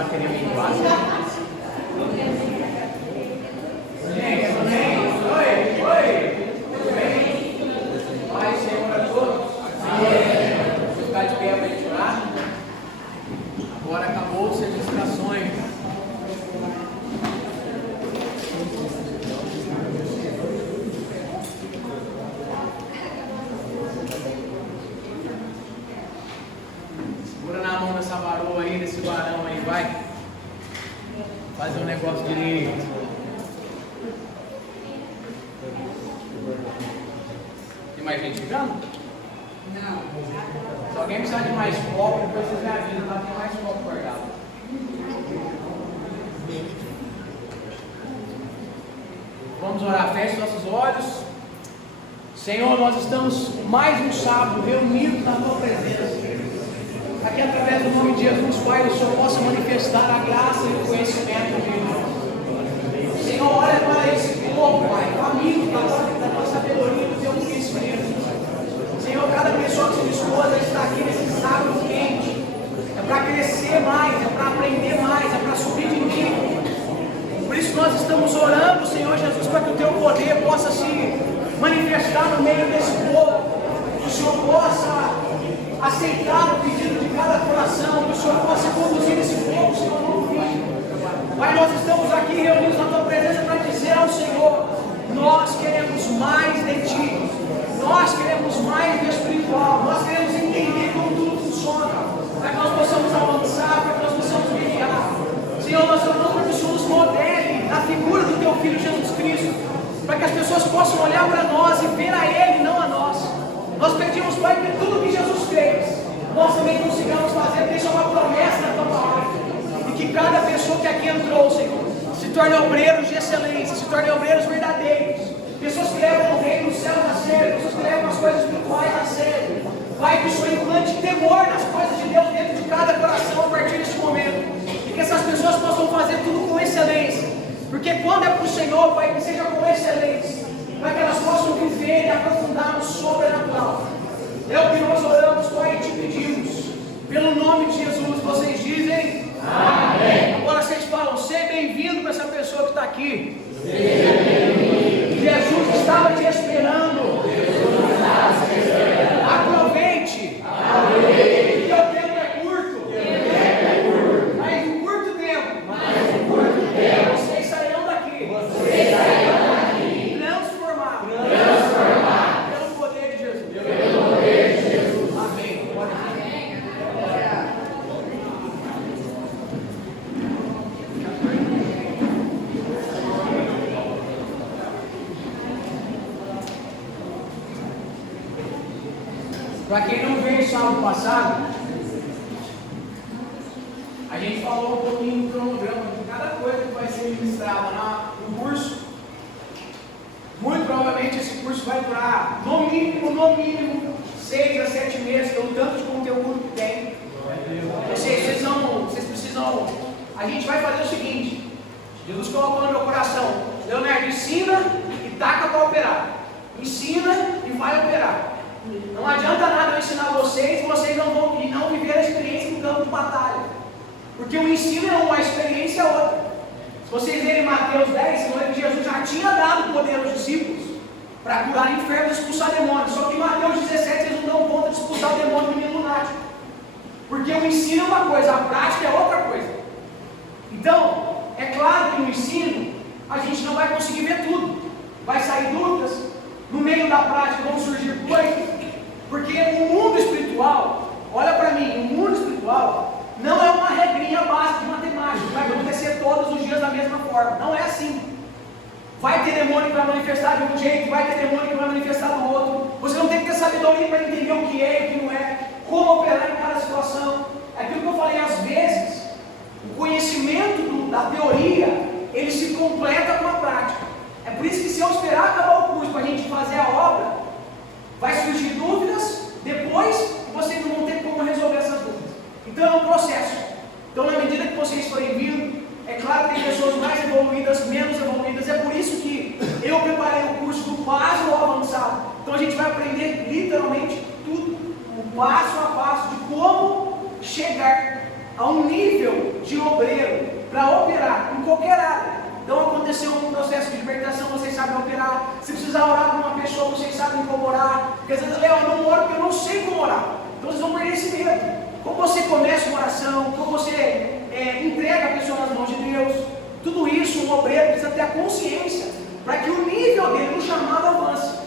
bateria meio baixa. Gente, tudo bem? Oi. Tudo bem? Pai, Senhor a todos. Vou ficar de pé para a gente orar. Agora acabou-se as distrações. Segura na mão dessa varoa aí, desse varão aí, vai. Fazer um negócio direito. Tem mais gente ficando? Não. Se alguém precisar de mais copo, depois vocês me avisam, lá tem mais copo guardado. Vamos orar, feche nossos olhos. Senhor, nós estamos mais um sábado reunidos na Tua presença. Aqui através do nome de Jesus, Pai, o Senhor possa manifestar a graça e o conhecimento de nós. Senhor, olha para esse povo, Pai, faminto da Tua sabedoria e do Teu conhecimento. Senhor, cada pessoa que se dispôs a estar aqui nesse sábado quente, é para crescer mais, é para aprender mais, é para subir de nível. Por isso nós estamos orando, Senhor Jesus, para que o Teu poder possa se manifestar no meio desse povo, que o Senhor possa aceitar o pedido de cada coração, que o Senhor possa conduzir esse povo, Senhor, no fim. Pai, nós estamos aqui reunidos na Tua presença para dizer ao Senhor: nós queremos mais de Ti, nós queremos mais do espiritual, nós queremos entender como tudo funciona, para que nós possamos avançar, para que nós possamos guiar. Senhor, nós oramos para que o Senhor nos modele na figura do Teu Filho Jesus Cristo, para que as pessoas possam olhar para nós e ver a Ele, não a nós. Nós pedimos, Pai, que tudo que Jesus fez, nós também consigamos fazer, porque isso é uma promessa na Tua palavra. E que cada pessoa que aqui entrou, Senhor, se torne obreiros de excelência, se torne obreiros verdadeiros, pessoas que levam o reino do céu a sério, pessoas que levam as coisas espirituais a sério. Pai, que o Senhor implante temor nas coisas de Deus dentro de cada coração a partir deste momento. E que essas pessoas possam fazer tudo com excelência. Porque quando é para o Senhor, Pai, que seja com excelência, para que elas possam viver e aprofundar no sobrenatural. É o que nós oramos, Pai, e te pedimos. Pelo nome de Jesus, vocês dizem amém. Agora vocês falam: seja bem-vindo para essa pessoa que está aqui. Jesus estava te esperando. Aproveite. Porque o tempo é curto. Mas em curto tempo. Vocês sairão daqui. Transformados. Pelo poder de Jesus. Amém. Para quem não veio sábado passado, a gente falou um pouquinho do cronograma de cada coisa que vai ser ministrada no curso. Muito provavelmente esse curso vai durar no mínimo 6 a 7 meses, pelo tanto de conteúdo que tem. Vocês precisam. A gente vai fazer o seguinte: Jesus colocou no meu coração: Leonardo, ensina e taca para operar. Ensina e vai operar. Não adianta nada eu ensinar vocês e vocês não viver a experiência no campo de batalha. Porque o ensino é uma, a experiência é outra. Se vocês verem Mateus 10, você vai ver que Jesus já tinha dado poder aos discípulos para curar enfermos e expulsar demônios. Só que em Mateus 17 eles não dão conta de expulsar o demônio do menino lunático. Porque o ensino é uma coisa, a prática é outra coisa. Então, é claro que no ensino a gente não vai conseguir ver tudo. Vai sair dúvidas. No meio da prática vão surgir coisas, porque o mundo espiritual, olha para mim, o mundo espiritual não é uma regrinha básica de matemática, que vai acontecer todos os dias da mesma forma. Não é assim. Vai ter demônio que vai manifestar de um jeito, vai ter demônio que vai manifestar do outro. Você não tem que ter sabedoria para entender o que é e o que não é, como operar em cada situação. É aquilo que eu falei, às vezes, o conhecimento da teoria, ele se completa com a prática. É por isso que se eu esperar acabar o curso para a gente fazer a obra, vai surgir dúvidas depois e vocês não vão ter como resolver essas dúvidas. Então é um processo. Então, na medida que vocês forem vindo, é claro que tem pessoas mais evoluídas, menos evoluídas. É por isso que eu preparei o curso do básico ao avançado. Então a gente vai aprender literalmente tudo, o passo a passo de como chegar a um nível de obreiro para operar em qualquer área. Então aconteceu um processo de libertação, vocês sabem operar. Se precisar orar por uma pessoa, vocês sabem como orar. Porque às vezes, Léo, eu não oro porque eu não sei como orar. Então vocês vão perder esse medo. Como você começa uma oração, como você entrega a pessoa nas mãos de Deus. Tudo isso um obreiro precisa ter a consciência para que o nível dele no chamado avance.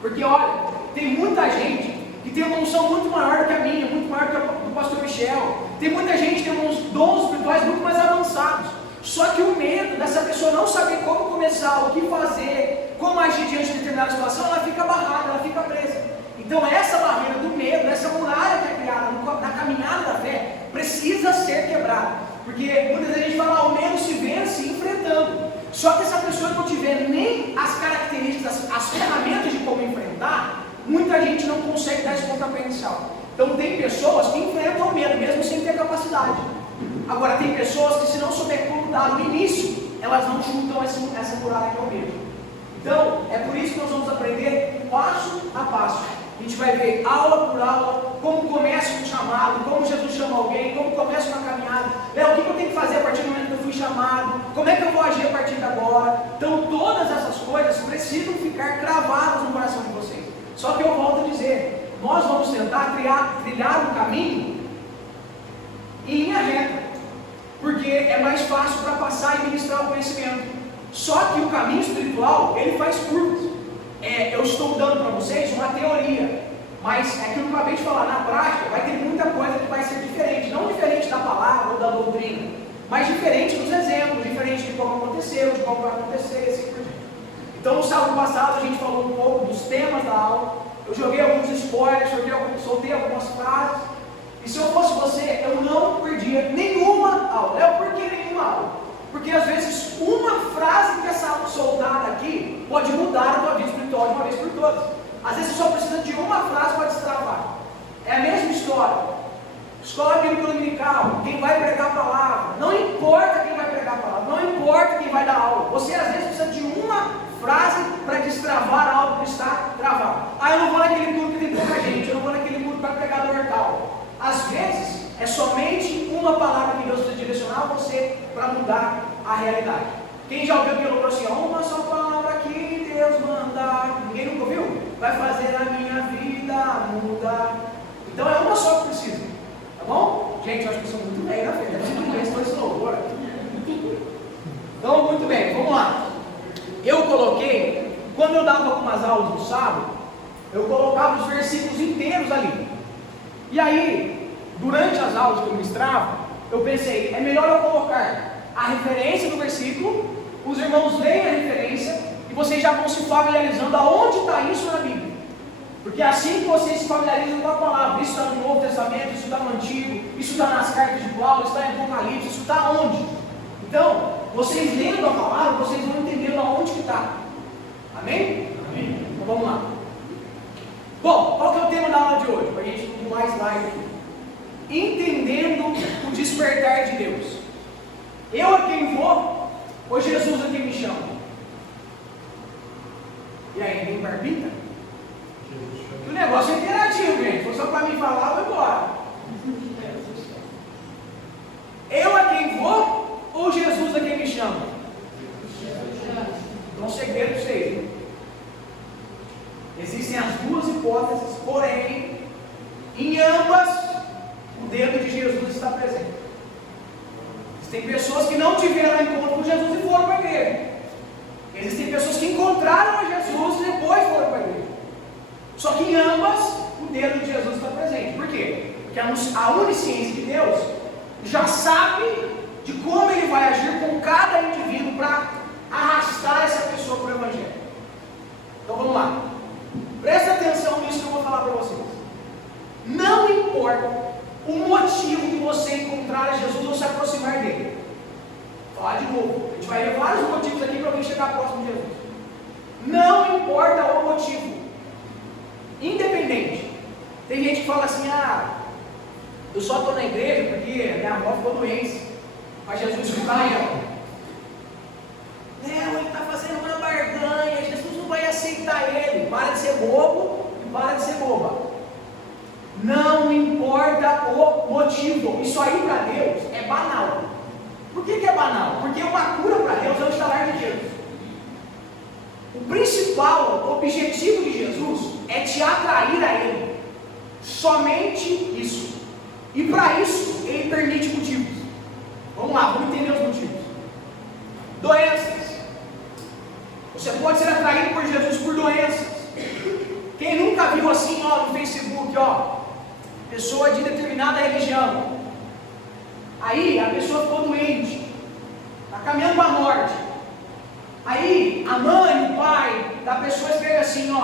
Porque olha, tem muita gente que tem uma unção muito maior do que a minha, muito maior do que a do pastor Michel. Tem muita gente que tem uns dons espirituais muito mais avançados. Só que o medo dessa pessoa não saber como começar, o que fazer, como agir diante de determinada situação, ela fica barrada, ela fica presa. Então essa barreira do medo, essa muralha que é criada na caminhada da fé, precisa ser quebrada. Porque muitas vezes a gente fala, o medo se vence enfrentando. Só que essa pessoa não tiver nem as características, as ferramentas de como enfrentar, muita gente não consegue dar esse pontapé inicial. Então tem pessoas que enfrentam o medo, mesmo sem ter capacidade. Agora tem pessoas que se não souber como dar no início, elas não chutam essa muralha que é o medo. Então, é por isso que nós vamos aprender passo a passo. A gente vai ver aula por aula, como começa um chamado, como Jesus chama alguém, como começa uma caminhada. Léo, o que eu tenho que fazer a partir do momento que eu fui chamado? Como é que eu vou agir a partir de agora? Então, todas essas coisas precisam ficar cravadas no coração de vocês. Só que eu volto a dizer, nós vamos tentar trilhar um caminho em linha reta, porque é mais fácil para passar e ministrar o conhecimento. Só que o caminho espiritual, ele faz curvas. Eu estou dando para vocês uma teoria, mas é aquilo que eu acabei de falar, na prática vai ter muita coisa que vai ser diferente, não diferente da palavra ou da doutrina, mas diferente dos exemplos, diferente de como aconteceu, de como vai acontecer, assim por diante. Então no sábado passado a gente falou um pouco dos temas da aula, eu joguei alguns spoilers, soltei algumas frases, e se eu fosse você, eu não perdia nenhuma aula. Por que nenhuma aula? Porque às vezes uma frase que é soltada aqui pode mudar a tua vida espiritual de uma vez por todas. Às vezes você só precisa de uma frase para destravar. É a mesma história. Escola bíblica dominical, quem vai pregar a palavra, não importa quem vai pregar a palavra, não importa quem vai dar aula. Você às vezes precisa de uma frase para destravar algo que está travado. Eu não vou naquele culto que tem pouca gente, eu não vou naquele culto para pregador tal. Às vezes é somente uma palavra que Deus precisa direcionar você para mudar a realidade. Quem já ouviu aquilo falou assim, uma só palavra que Deus mandar, ninguém nunca ouviu? Vai fazer a minha vida mudar. Então é uma só que precisa, tá bom? Gente, eu acho que eu sou muito bem na fé, deve ser muito bem esse louvor. Então, muito bem, vamos lá. Eu coloquei, quando eu dava algumas aulas no sábado, eu colocava os versículos inteiros ali. E aí, durante as aulas que eu ministrava, eu pensei, é melhor eu colocar a referência do versículo, os irmãos leem a referência e vocês já vão se familiarizando aonde está isso na Bíblia. Porque assim que vocês se familiarizam com a palavra, isso está no Novo Testamento, isso está no Antigo, isso está nas cartas de Paulo, isso está em Apocalipse, isso está onde? Então, vocês lendo a palavra, vocês vão entendendo aonde que está. Amém? Amém. Então vamos lá. Bom, qual que é o tema da aula de hoje? Para a gente ir mais live aqui. Entendendo o despertar de Deus. Eu a quem vou, ou Jesus a quem me chama? E aí, ninguém palpita? O negócio é interativo, gente. Se for só para mim falar, eu vou embora. Eu a quem vou, ou Jesus a quem me chama? Então, segredo para vocês. Existem as duas hipóteses, porém, em ambas, o dedo de Jesus está presente. Existem pessoas que não tiveram encontro com Jesus e foram para a igreja. Existem pessoas que encontraram a Jesus e depois foram para a igreja. Só que em ambas, o dedo de Jesus está presente. Por quê? Porque a onisciência de Deus já sabe de como Ele vai agir com cada indivíduo para arrastar essa pessoa para o Evangelho. Então vamos lá. Presta atenção nisso que eu vou falar para vocês. Não importa o motivo de você encontrar a Jesus ou se aproximar dele. Vou falar de novo. A gente vai ver vários motivos aqui para alguém chegar próximo de Jesus. Não importa o motivo. Independente. Tem gente que fala assim, eu só estou na igreja porque minha avó ficou doente. Mas Jesus ficou lá ela. Ele está fazendo uma barganha, Jesus não vai aceitar ele. Para de ser bobo e para de ser boba. Não importa o motivo, isso aí para Deus é banal. O principal objetivo de Jesus é te atrair a Ele. Somente isso. E para isso, Ele permite motivos. Vamos lá, vamos entender os motivos. Doenças. Você pode ser atraído por Jesus por doenças. Quem nunca viu assim, no Facebook, pessoa de determinada religião. Aí a pessoa ficou doente, está caminhando para a morte. Aí a mãe, o pai da pessoa escreve assim,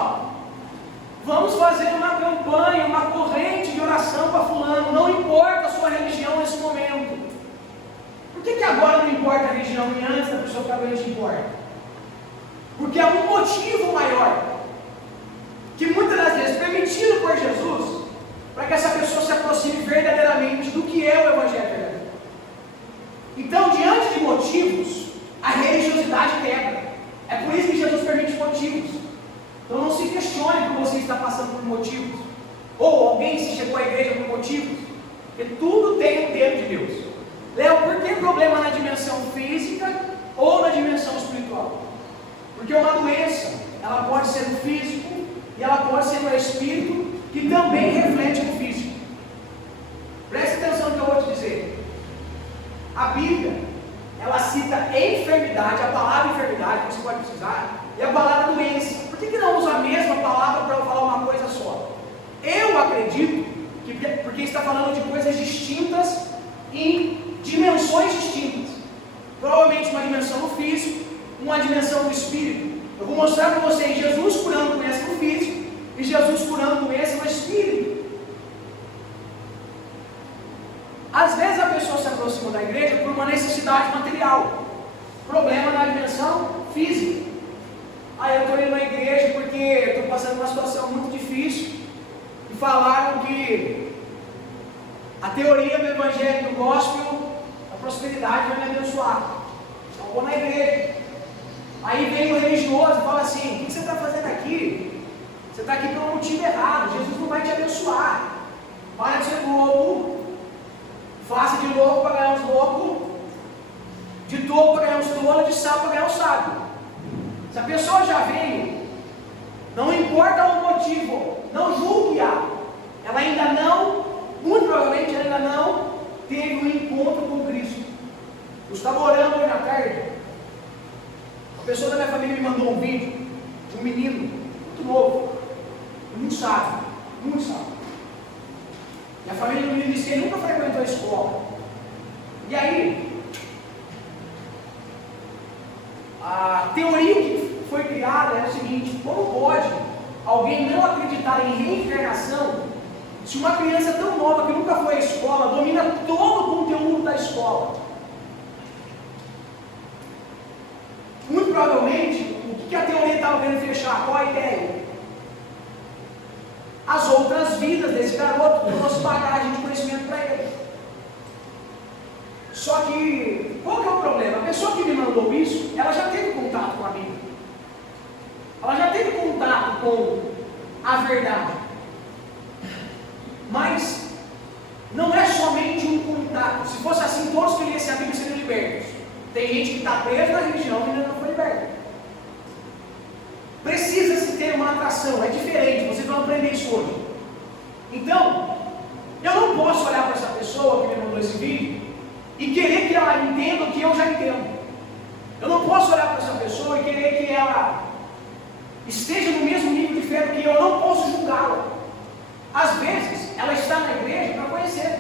vamos fazer uma campanha, uma corrente de oração para fulano, não importa a sua religião nesse momento. Por que agora não importa a religião e antes a pessoa ficar doente importa? Porque há um motivo maior, que muitas das vezes permitido por Jesus, para que essa pessoa se aproxime verdadeiramente do que é o Evangelho verdadeiro. Então, diante de motivos, a religiosidade quebra. É por isso que Jesus permite motivos. Então não se questione por você estar passando por motivos, ou alguém se chegou à igreja por motivos, porque tudo tem um dedo de Deus. Léo, por que problema na dimensão física ou na dimensão espiritual? Porque uma doença, ela pode ser no físico e ela pode ser no espírito, que também reflete no físico. Preste atenção no que eu vou te dizer. A Bíblia, ela cita enfermidade, a palavra enfermidade, que você pode precisar, e a palavra doença. Por que não usa a mesma palavra para falar uma coisa só? Eu acredito que, porque está falando de coisas distintas em dimensões distintas. Provavelmente uma dimensão no físico, uma dimensão no espírito. Eu vou mostrar para vocês Jesus curando doença no físico e Jesus curando doença no espírito. Às vezes a pessoa se aproxima da igreja por uma necessidade material, problema na dimensão física. Eu estou indo na igreja porque estou passando uma situação muito difícil e falaram que a teoria do evangelho do gospel, a prosperidade vai me abençoar. Então eu vou na igreja. Aí vem o religioso e fala assim: o que você está fazendo aqui? Você está aqui por um motivo errado, Jesus não vai te abençoar. Para de ser louco. Faça de louco para ganhar uns loucos, de tolo para ganhar uns tolos, de sábio para ganhar uns sábios. Se a pessoa já veio, não importa o motivo, não julgue-a. Ela ainda não, muito provavelmente, ela ainda não teve um encontro com Cristo. Eu estava orando hoje à tarde. Uma pessoa da minha família me mandou um vídeo de um menino muito novo, muito sábio, muito sábio. E a família do menino disse que ele nunca frequentou a escola. E aí, a teoria que foi criada é o seguinte: como pode alguém não acreditar em reencarnação se uma criança tão nova que nunca foi à escola domina todo o conteúdo da escola? Muito provavelmente, o que a teoria estava querendo fechar? Qual a ideia? As outras vidas desse garoto trouxe bagagem de conhecimento para ele. Só que, qual que é o problema? A pessoa que me mandou isso, ela já teve contato com a Bíblia. Ela já teve contato com a verdade. Mas não é somente um contato. Se fosse assim, todos que lessem a Bíblia seriam libertos. Tem gente que está presa na religião e ainda não foi liberta. Precisa-se ter uma atração, é diferente, vocês vão aprender isso hoje. Então, eu não posso olhar para essa pessoa que me mandou esse vídeo e querer que ela entenda o que eu já entendo. Eu não posso olhar para essa pessoa e querer que ela esteja no mesmo nível de fé do que eu não posso julgá-la. Às vezes, ela está na igreja para conhecer.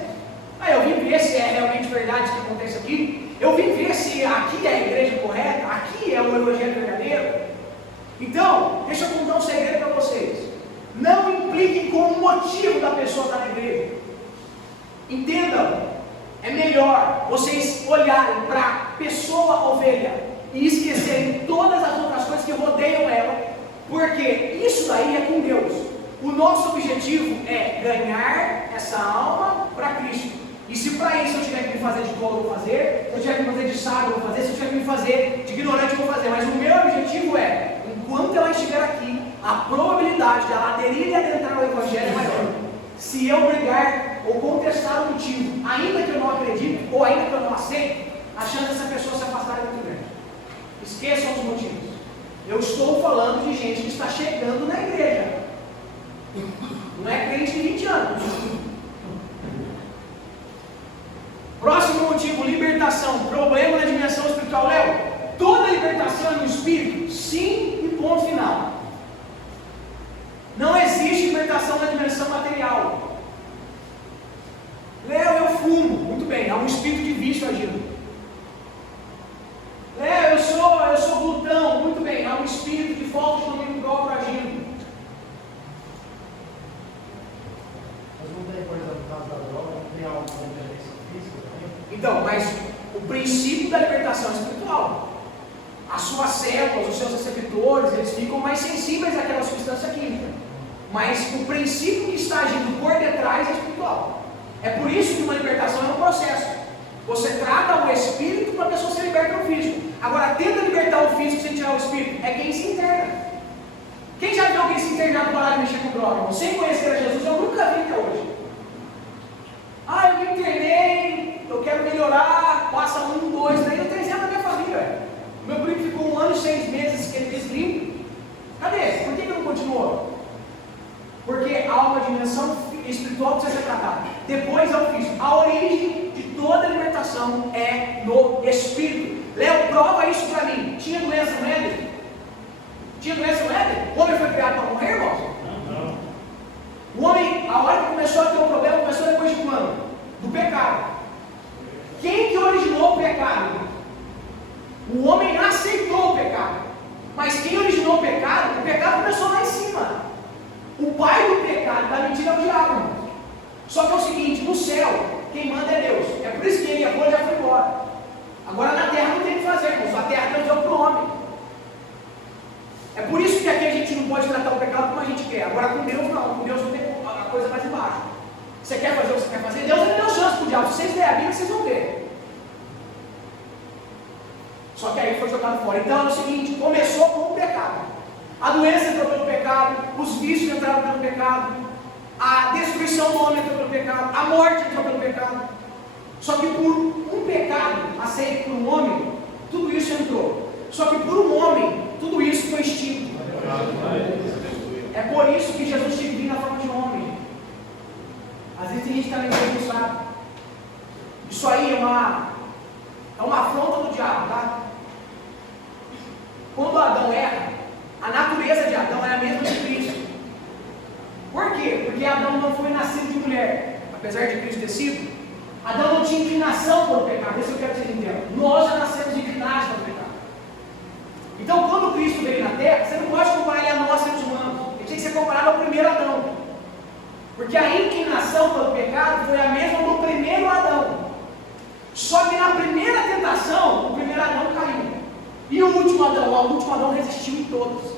Eu vim ver se é realmente verdade isso que acontece aqui. Eu vim ver se aqui é a igreja correta, aqui é o evangelho verdadeiro. Então, deixa eu contar um segredo para vocês. Não impliquem com o motivo da pessoa estar na igreja. Entendam, é melhor vocês olharem para a pessoa ovelha e esquecerem todas as outras coisas que rodeiam ela, porque isso daí é com Deus. O nosso objetivo é ganhar essa alma para Cristo. E se para isso eu tiver que me fazer de tolo, eu vou fazer. Se eu tiver que me fazer de sábio, eu vou fazer. Se eu tiver que me fazer de ignorante, eu vou fazer. Mas o meu objetivo é, enquanto ela estiver aqui, a probabilidade de ela aderir e adentrar no Evangelho é maior. Se eu brigar ou contestar o motivo, ainda que eu não acredite, ou ainda que eu não aceite, a chance dessa pessoa se afastar é muito grande. Esqueçam os motivos. Eu estou falando de gente que está chegando na igreja. Não é crente de 20 anos. Próximo motivo, libertação. Problema na dimensão espiritual. Léo, toda libertação é no espírito? Sim, e ponto final. Não existe libertação na dimensão material. Léo, eu fumo. Muito bem, há um espírito de vício agindo. Léo, eu sou glutão. Muito bem, há um espírito de falta de domínio próprio agindo. Mas não tem, por exemplo, no caso da droga, não tem algo com dependência física também? Então, mas o princípio da libertação é espiritual. As suas células, os seus receptores, eles ficam mais sensíveis àquela substância química. Mas o princípio que está agindo por detrás é espiritual. É por isso que uma libertação é um processo. Você trata o espírito para a pessoa ser liberta do físico. Agora, tenta libertar o físico sem tirar o espírito. É quem se interna. Quem já viu alguém se internar para parar de mexer com droga? Sem conhecer a Jesus, eu nunca vi até hoje. Ah, eu me internei, eu quero melhorar, passa 1, 2, 3, eu tenho exemplo da minha família. Meu primo ficou 1 ano e 6 meses que ele fez limpo. Cadê? Por que não continuou? Porque há uma dimensão espiritual que precisa ser tratada. Depois é o físico. A origem de toda libertação é no espírito. Léo, prova isso para mim. Tinha doença no Éden? Tinha doença no Éden? O homem foi criado para morrer, irmãos? Não. O homem, a hora que começou a ter um problema, começou depois de quando? Do pecado. Quem que originou o pecado? O homem aceitou o pecado. Mas quem originou o pecado começou lá em cima. O pai do pecado, da mentira, é o diabo, irmão. Só que é o seguinte, no céu, quem manda é Deus. É por isso que ele errou e já foi embora. Agora na terra não tem o que fazer, irmãos. A terra Deus deu para o homem. É por isso que aqui a gente não pode tratar o pecado como a gente quer. Agora com Deus não. Com Deus não tem a coisa mais embaixo. Você quer fazer o que você quer fazer? Deus não deu chance para o diabo. Se vocês lerem a Bíblia, vocês vão ver. Só que aí foi jogado fora. Então é o seguinte, começou com o pecado. A doença entrou pelo pecado, os vícios entraram pelo pecado, a destruição do homem entrou pelo pecado, a morte entrou pelo pecado. Só que por um pecado aceito por um homem, tudo isso entrou. Só que por um homem, tudo isso foi extinto. É por isso que Jesus tinha que vir na forma de homem. Às vezes tem gente que também não sabe. Isso aí é uma afronta do diabo, tá? Quando Adão erra, a natureza de Adão é a mesma de Cristo. Por quê? Porque Adão não foi nascido de mulher. Apesar de Cristo ter sido, Adão não tinha inclinação para o pecado. Isso eu quero que vocês entendam. Nós já nascemos inclinados para o pecado. Então, quando Cristo veio na terra, você não pode comparar ele a nós, seres humanos. Ele tinha que ser comparado ao primeiro Adão. Porque a inclinação para o pecado foi a mesma do primeiro Adão. Só que na primeira tentação, o primeiro Adão caiu. E o último Adão resistiu em todas.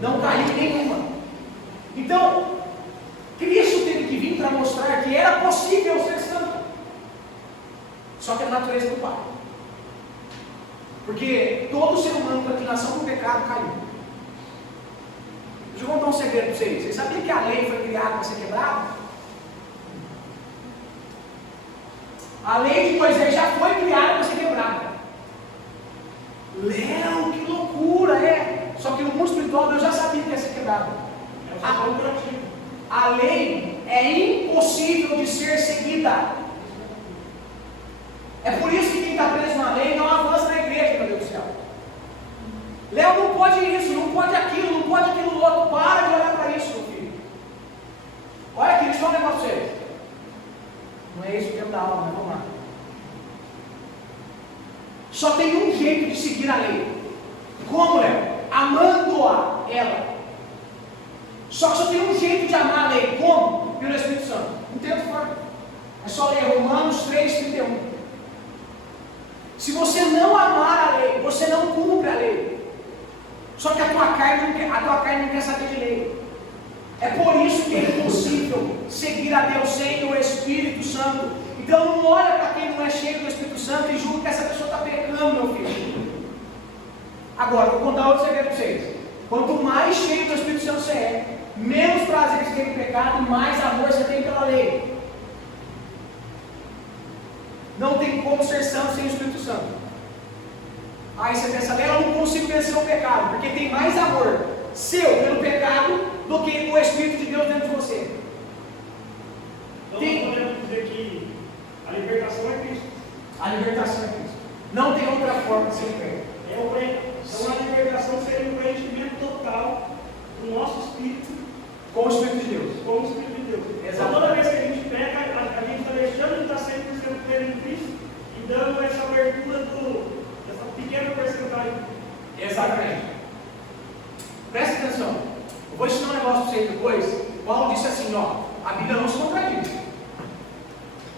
Não caiu em nenhuma. Então, Cristo teve que vir para mostrar que era possível ser santo. Só que a natureza do Pai. Porque todo ser humano com inclinação para o pecado caiu. Deixa eu contar um segredo para vocês. Vocês sabiam que a lei foi criada para ser quebrada? A lei de Moisés já foi criada para ser quebrada. Léo, que loucura, é? Só que no mundo espiritual Deus já sabia que ia ser quebrado. A lei é impossível de ser seguida. É por isso que quem está preso na lei não avança na igreja, meu Deus do céu. Léo, não pode isso, não pode aquilo, não pode aquilo outro. Para de olhar para isso, meu filho. Olha aqui, deixa eu falar um negócio para vocês. Não é isso o tempo da aula, mas vamos lá. Só tem um jeito de seguir a lei. Como, Léo? Amando-a, ela. Só que só tem um jeito de amar a lei. Como? Pelo Espírito Santo. Não tem outra forma. É só ler Romanos 3:31. Se você não amar a lei, você não cumpre a lei. Só que a tua carne não quer saber de lei. É por isso que é impossível seguir a Deus sem o Espírito Santo. Então não olha para quem não é cheio do Espírito Santo e julga que essa pessoa está pecando, meu filho. Agora, vou contar outro segredo para vocês. Quanto mais cheio do Espírito Santo você é, menos prazer você tem no pecado e mais amor você tem pela lei. Não tem como ser santo sem o Espírito Santo. Aí você pensa, eu não consigo vencer o pecado, porque tem mais amor seu pelo pecado do que o Espírito de Deus dentro de você. Então nós podemos dizer que a libertação é Cristo. A libertação é Cristo. Não tem outra forma de ser liberto. Então a libertação seria um preenchimento total do nosso espírito Com o Espírito de Deus. com o Espírito de Deus. Então, toda vez que a gente peca, a gente está deixando de estar 100% pleno em Cristo e dando essa abertura dessa pequena porcentagem. Exatamente. Presta atenção. Eu vou ensinar um negócio para vocês depois. Paulo disse assim, ó, a Bíblia não se contradiz.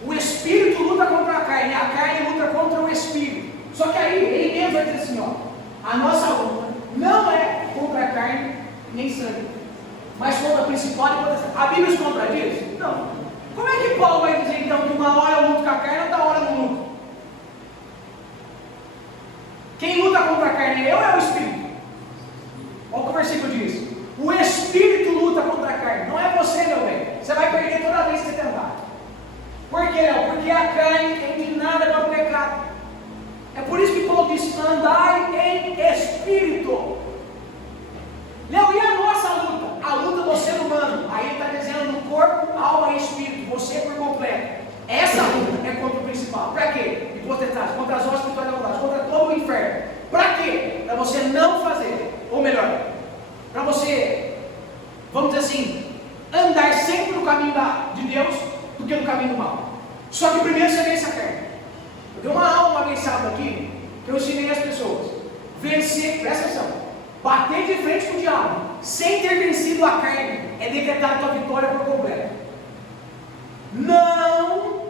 O Espírito luta contra a carne luta contra o Espírito. Só que aí, ele mesmo vai dizer assim, ó, a nossa luta não é contra a carne nem sangue, mas contra a principal e potestade. A Bíblia se contradiz? Não. Como é que Paulo vai dizer então que uma hora eu luto com a carne e outra hora eu não luto? Quem luta contra a carne é eu ou é o Espírito? Olha o que o versículo diz. O Espírito luta contra a carne, não é você, meu bem. Você vai perder toda vez que você tentar. Por quê, Léo? Porque a carne tem inclinada para o pecado. É por isso que Paulo diz, andai em Espírito. Léo, e a nossa luta? A luta do ser humano. Aí ele está dizendo no corpo, alma e espírito. Você por completo. Essa luta é contra o principal. Para quê? Hipotestase, contra as hostes espirituais, contra todo o inferno. Para quê? Para você não fazer. Ou melhor, para você, vamos dizer assim, andar sempre no caminho de Deus do que no caminho do mal. Só que primeiro você vence a carne. Eu dei uma aula uma vez sábado aqui, que eu ensinei as pessoas. Vencer, presta atenção, bater de frente com o diabo, sem ter vencido a carne, é decretar a tua vitória por completo. Não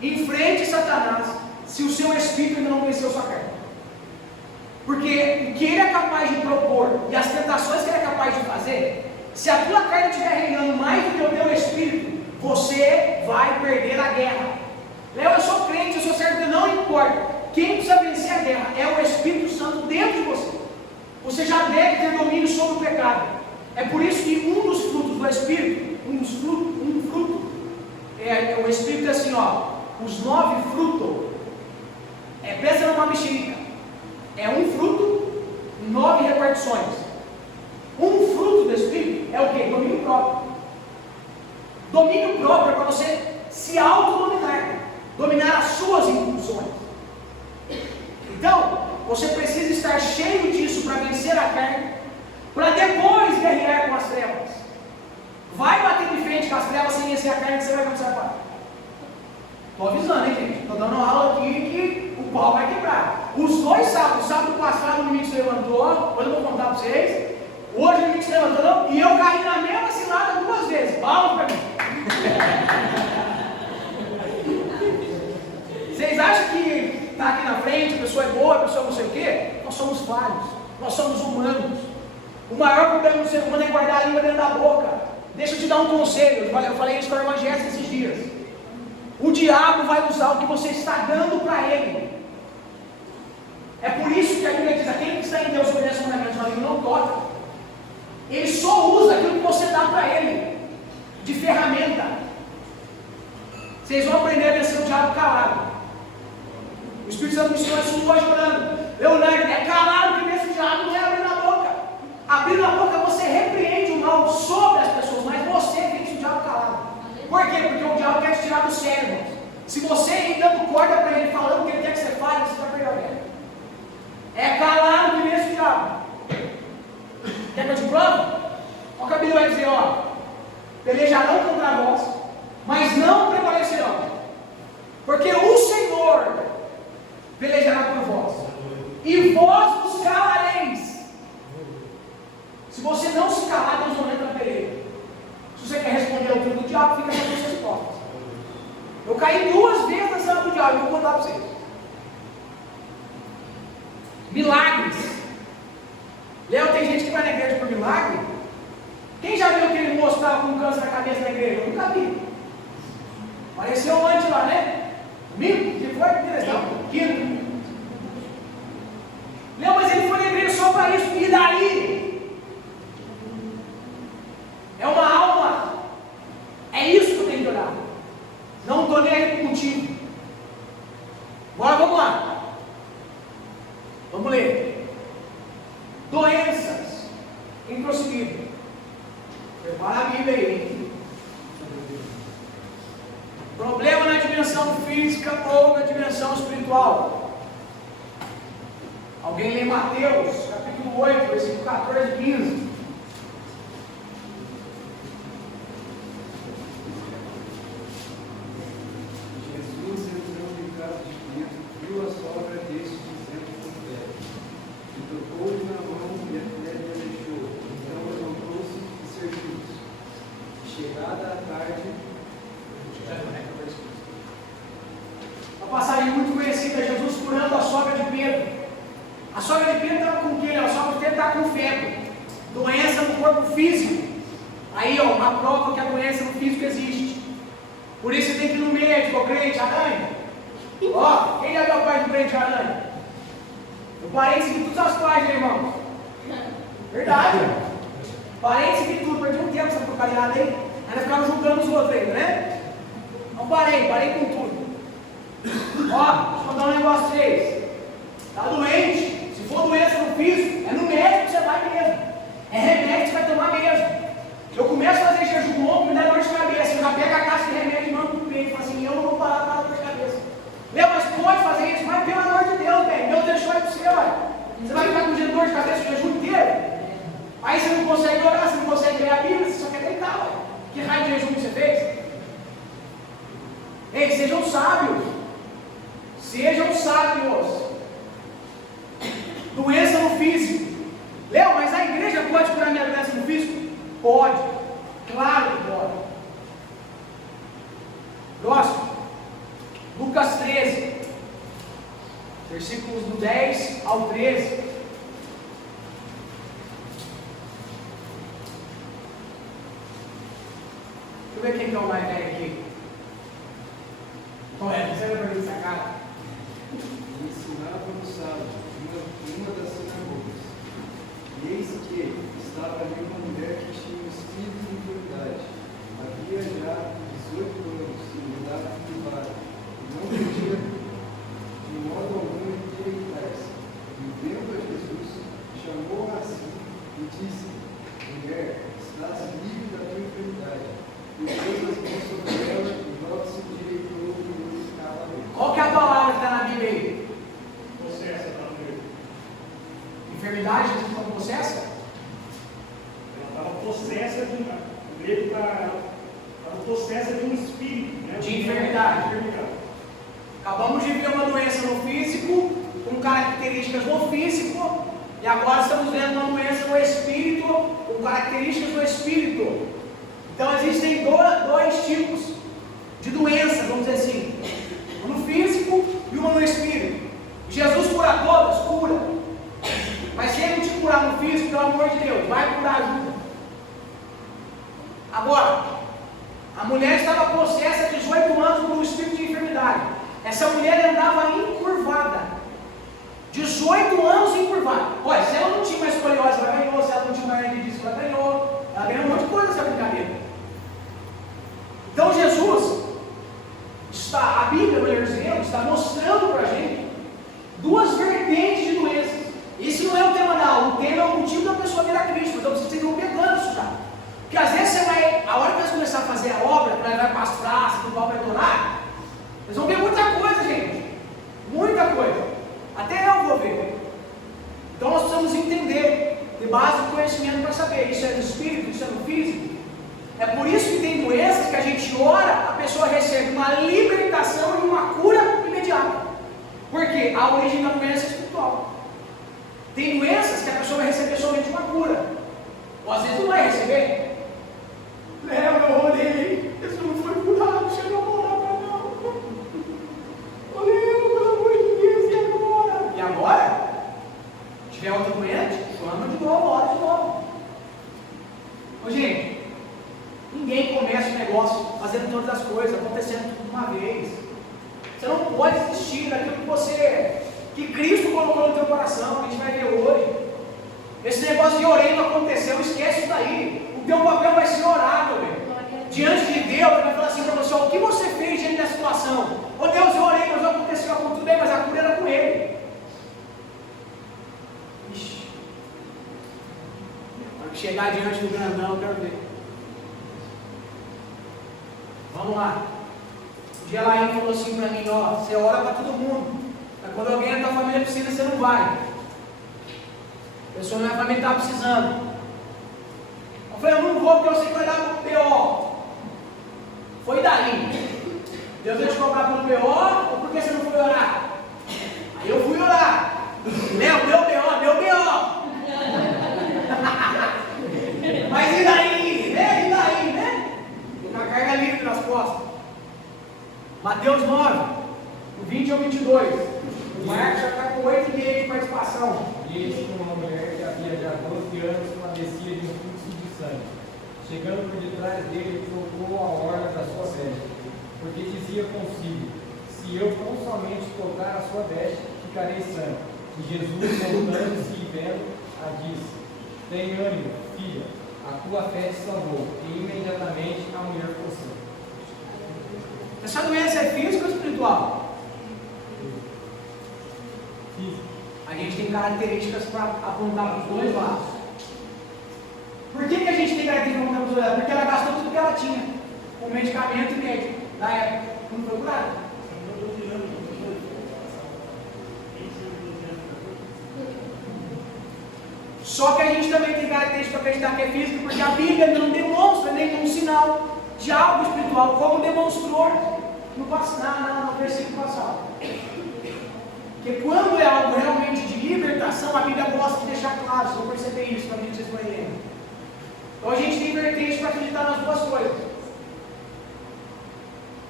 enfrente Satanás se o seu espírito ainda não venceu sua carne. Porque o que ele é capaz de propor e as tentações que ele é capaz de fazer, se a tua carne estiver reinando mais do que o teu espírito, você vai perder a guerra. Léo, eu sou crente, eu sou servo, não importa. Quem precisa vencer a guerra é o Espírito Santo dentro de você. Você já deve ter domínio sobre o pecado. É por isso que um dos frutos do Espírito, um fruto, o Espírito é assim, ó, os 9 frutos, pensa numa mexerica, é um fruto, 9 repartições. Um fruto do Espírito é o quê? Domínio próprio. Domínio próprio é para você se autodominar, dominar as suas impulsões. Então, você precisa estar cheio disso para vencer a carne, para depois guerrear com as trevas. Vai bater de frente com as trevas sem vencer a carne, que você vai começar a parar. Estou avisando, hein, gente? Estou dando uma aula aqui que o pau vai quebrar. Os 2 sábados, o sábado passado o inimigo se levantou, hoje eu vou contar para vocês. Hoje o inimigo se levantou, não, e eu caí na mesma cilada 2 vezes. Palmas para mim. Vocês acham que está aqui na frente, a pessoa é boa, a pessoa não sei o quê? Nós somos falhos, nós somos humanos. O maior problema do ser humano é guardar a língua dentro da boca. Deixa eu te dar um conselho, eu falei isso com a irmã Jéssica esses dias. O diabo vai usar o que você está dando para ele. É por isso que a Bíblia diz, aquele que está em Deus obedece os mandamentos, mas ele não toca. Ele só usa aquilo que você dá para ele, de ferramenta. Vocês vão aprender a vencer o diabo calado. O Espírito Santo me ensinou isso hoje orando. Leonardo, é calado que vence o diabo, não é abrir a boca. Abrir a boca você repreende o mal sobre as pessoas, mas você vence o diabo calado. Por quê? Porque o diabo quer te tirar do sério. Se você ir dando corda para ele, falando o que ele quer que você fale, você vai perder a guerra. É calado que vence o diabo. Quer que eu te prove? Olha o que a Bíblia vai dizer, ó. Pelejarão contra vós, mas não prevalecerão. Porque o Senhor pelejará por vós, e vós vos calareis. Se você não se calar, Deus não entra na peleja. Se você quer responder ao truque do diabo, fica com as suas respostas. Eu caí 2 vezes na cena do diabo, vou contar para vocês. Milagres. Léo, tem gente que vai na igreja por milagre. Quem já viu aquele moço que estava com câncer na cabeça da igreja? Eu nunca vi. Apareceu antes lá, né? Domingo? Que foi? Quinto. Léo, mas ele foi na igreja só para isso. E daí? É uma alma. É isso que eu tenho que orar. Não estou nem aí contigo. Agora vamos lá. Vamos Vamos ler. Doenças em prosseguido. Prepara a Bíblia aí. Problema na dimensão física ou na dimensão espiritual. Alguém lê Mateus, capítulo 8, versículo 14 e 15. Jesus entrou em casa de Pedro, viu a sogra deste dizendo com febre, e tocou-lhe na mão e a febre a deixou. Então levantou-se e serviu-se. Chegada a tarde, Uma passagem muito conhecida, Jesus curando a sogra de Pedro. A sogra de Pedro estava com o quê? A sogra de Pedro estava com febre, doença no corpo físico. Aí, ó, uma prova que a doença no físico existe. Por isso você tem que ir no médico, ó, crente, aranha. Ó, quem já deu a parte do crente aranha? Eu parei de seguir todas as páginas, irmão. Verdade. Parei de seguir tudo, perdi um tempo essa porcariada aí. Ainda ficava julgando os outros ainda, né? Não parei com tudo. Ó, deixa eu contar um negócio pra vocês. Tá doente? Se for doença no físico, é no médico que você vai mesmo. É remédio que você vai tomar mesmo. Eu começo a fazer jejum longo, me dá dor de cabeça. Eu já pego a caixa de remédio e mando pro peito. Falo assim, eu não vou parar para dor de cabeça. Meu, mas pode fazer isso? Mas pelo amor de Deus, velho. Deus deixou aí pra você, olha. Você vai ficar com dor de cabeça o jejum inteiro? Aí você não consegue orar, você não consegue ler a Bíblia, você só quer deitar, olha. Que raio de jejum que você fez? Ei, sejam sábios. Sejam sábios. Doença no físico. Léo, mas a igreja pode curar minha doença no físico? Pode. Claro que pode. Próximo. Lucas 13. Versículos do 10 ao 13. Deixa eu ver quem que é o mais velho aqui. Olha, você vai perder essa cara. e ensinava no sábado, uma das sinagogas. E eis que estava ali uma mulher que tinha um espírito de enfermidade. Havia já 18 anos e mudava de vara, e não podia de modo algum endireitar-se. E vendo a Jesus, chamou-a assim e disse: mulher, estás livre da tua enfermidade. E pôs as mãos sobre ela e logo se endireitou e ficava bem. Qual que é a palavra que está na Bíblia aí? Possessa, tá vendo? Enfermidade que está possessa? Ela estava possessa de um. O grego estava possessa de um espírito, né? De enfermidade. Acabamos de ver uma doença no físico, com características no físico, e agora estamos vendo uma doença no espírito, com características do espírito. Então existem dois tipos de doenças, vamos dizer assim, uma no físico e uma no espírito. Jesus cura todas? Cura. Mas se ele não te curar no físico, pelo amor de Deus, vai curar ajuda. Agora, a mulher estava possessa há 18 anos por um espírito de enfermidade. Essa mulher andava encurvada. 18 anos encurvada. Olha, se ela não tinha uma escoliose, ela ganhou. Se ela não tinha uma hernia de disco, ela ganhou. Ela ganhou um monte de coisa nessa brincadeira. Então Jesus a Bíblia, melhor dizendo, está mostrando para a gente duas vertentes de doenças. Esse não é o tema da aula, o tema é o motivo da pessoa vir a Cristo. Então vocês estão pegando isso já. Porque às vezes você vai, a hora que você começar a fazer a obra, para levar para as praças, para o pau pretorar, vocês vão ver muita coisa, gente. Muita coisa. Até eu vou ver. Então nós precisamos entender, ter base de conhecimento para saber. Isso é do espírito, isso é do físico. É por isso que tem doenças que a gente ora, a pessoa recebe uma libertação e uma cura imediata. Porque a origem da doença é espiritual. Tem doenças que a pessoa vai receber somente uma cura. Ou às vezes não vai receber. Eu orei, isso não foi curado, chegou a orar para não. Orei, pelo amor de Deus, e agora? E agora? Se tiver outro doente, chama de novo, ora de novo. Ô gente, ninguém começa um negócio fazendo todas as coisas, acontecendo tudo de uma vez. Você não pode desistir daquilo que Cristo colocou no teu coração, que a gente vai ver hoje. Esse negócio de orei não aconteceu, esquece isso daí. O teu papel vai ser orar, meu bem. Diante de Deus, ele vai falar assim para você: o que você fez diante da situação? Ô Deus, eu orei, mas não aconteceu, tudo bem, mas a cura era com Ele. chegar diante do grandão, eu quero ver. Vamos lá. Um dia Laís falou assim para mim, ó, você ora para todo mundo, mas quando alguém da tua família precisa, você não vai. A pessoa na minha família está precisando. Eu falei, eu não vou porque eu sei que vai dar pro BO. Foi daí. Deus vai te cobrar pelo BO ou porque você não foi orar? Aí eu fui orar. Né? Deu BO. Mas e daí? Né? E daí, né? Com a carga livre nas costas. Mateus 9, do 20 ao 22. O Marcos já está com 8,5 de participação. E eis que uma mulher que havia já 12 anos padecia de um fluxo de sangue. Chegando por detrás dele, tocou a orla da sua veste, porque dizia consigo: se eu tão somente tocar a sua veste, ficarei sã. E Jesus, voltando-se e vendo, a disse: tem ânimo, filha, a tua fé te salvou. E imediatamente a mulher ficou sã. Essa doença é física ou espiritual? A gente tem características para apontar para os dois lados. Por que a gente tem características para apontar para os dois lados? Porque ela gastou tudo que ela tinha com medicamento e médico da época. Não foi curada. Só que a gente também tem características para acreditar que é física, porque a Bíblia não demonstra nenhum sinal de algo espiritual, como demonstrou no versículo passado. Porque quando é algo realmente de libertação, a Bíblia gosta de deixar claro, vocês vão perceber isso quando a gente for lendo. Então a gente tem vertente para acreditar nas duas coisas.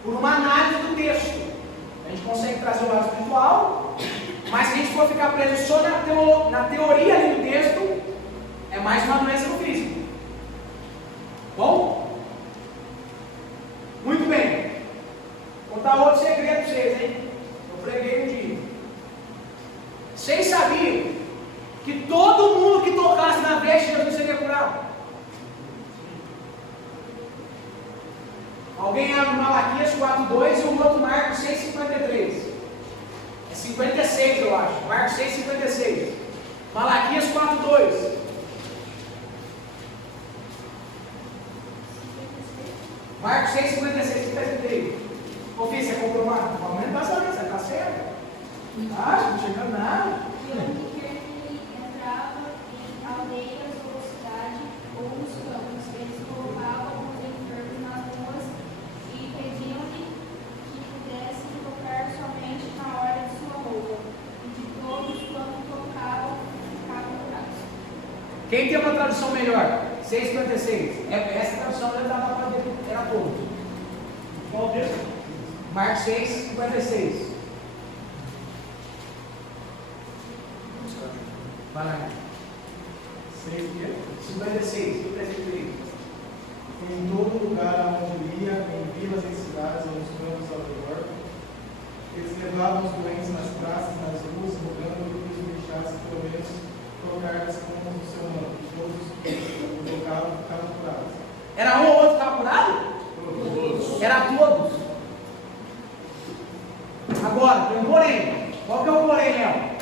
Por uma análise do texto, a gente consegue trazer o lado espiritual, mas se a gente for ficar preso só na teoria ali do texto, é mais uma doença no físico. Bom? Muito bem. Vou contar outro segredo para vocês, hein? Eu preguei um dia. Vocês sabiam que todo mundo que tocasse na veste de Jesus seria curado? Alguém abre Malaquias 4,2 e o outro Marcos 6,53. É 56, eu acho. Marcos 6,56. Malaquias 4,2. Marcos 6,56, 53. Ô filho, você comprou uma? O aumento está sabendo, você está certo? Ah, não chegando nada. E onde quer que ele entrava, em aldeias ou cidade, ou nos campos, eles colocavam os enfermos nas ruas e pediam-lhe que pudessem tocar somente na hora de sua roupa. E de todos quanto tocavam, ficavam curados. Quem tem uma tradução melhor? 6,56. Essa tradução era todos. Qual deles? Marcos 6,56. Vai lá. 56. Em todo lugar onde ia, em vilas e cidades, ou nos campos ao redor, eles levavam os doentes nas praças, nas ruas, rogando que os deixassem pelo menos tocar as pontas do seu manto. Todos que tocavam ficavam curados. Era um ou outro que estava curado? Todos. Era todos. Agora, tem um porém. Qual que é o porém, Léo?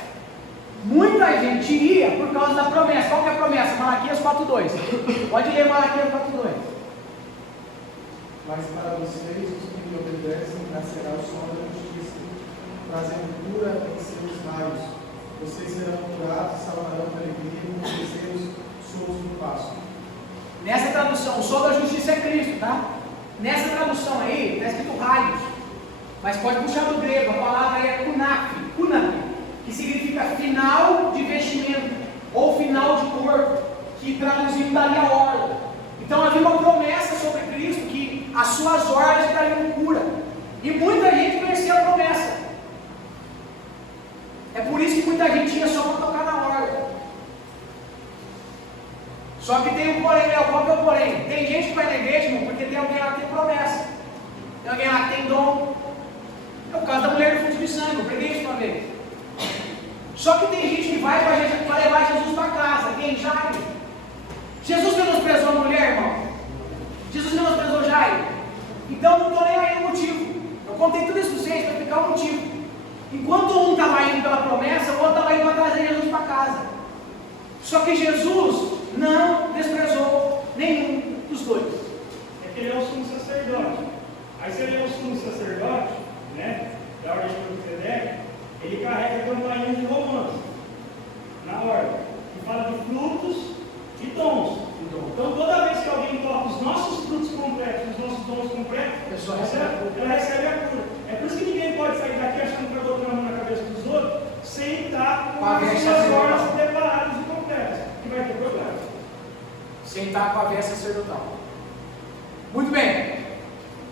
Muita gente ia por causa da promessa. Qual que é a promessa? Malaquias 4,2. Pode ler Malaquias 4,2. Mas para vocês, os que me obedecem, nascerá o sol da justiça, trazendo cura em seus raios. Vocês serão curados e salvarão da alegria com os desejos soltos do passo. Nessa tradução, o sol da justiça é Cristo, tá? Nessa tradução aí, está escrito raios. Mas pode puxar do grego, a palavra é kunaf, que significa final de vestimento, ou final de corpo, que traduzindo daria a orla. Então havia uma promessa sobre Cristo, que as suas orlas trariam cura. E muita gente conhecia a promessa. É por isso que muita gente ia só para tocar na orla. Só que tem um porém, Léo, qual que é o porém? Tem gente que vai na igreja, irmão, porque tem alguém lá que tem promessa. Tem alguém lá que tem dom. É o caso da mulher do fluxo de sangue, eu preguei isso uma vez. Só que tem gente que vai para levar Jesus para casa. Quem? Jairo. Jesus menosprezou a mulher, irmão. Jesus menosprezou Jairo. Então não estou nem aí no motivo. Eu contei tudo isso para vocês para explicar o motivo. Enquanto um estava indo pela promessa, o outro estava indo para trazer Jesus para casa. Só que Jesus não desprezou dois? É que ele é o sumo sacerdote. Aí se ele é o sumo sacerdote, né, da ordem de Melquisedeque, ele carrega a campainha de Romanos, na ordem, que fala de frutos e dons. Então toda vez que alguém toca os nossos frutos completos, os nossos dons completos, A pessoa recebe a cura. ela recebe a cura. É por isso que ninguém pode sair daqui achando que vai botar a mão na cabeça dos outros, sem estar com as suas ordens preparadas e completas, que vai ter problema. Sem estar com a veia sacerdotal. Muito bem.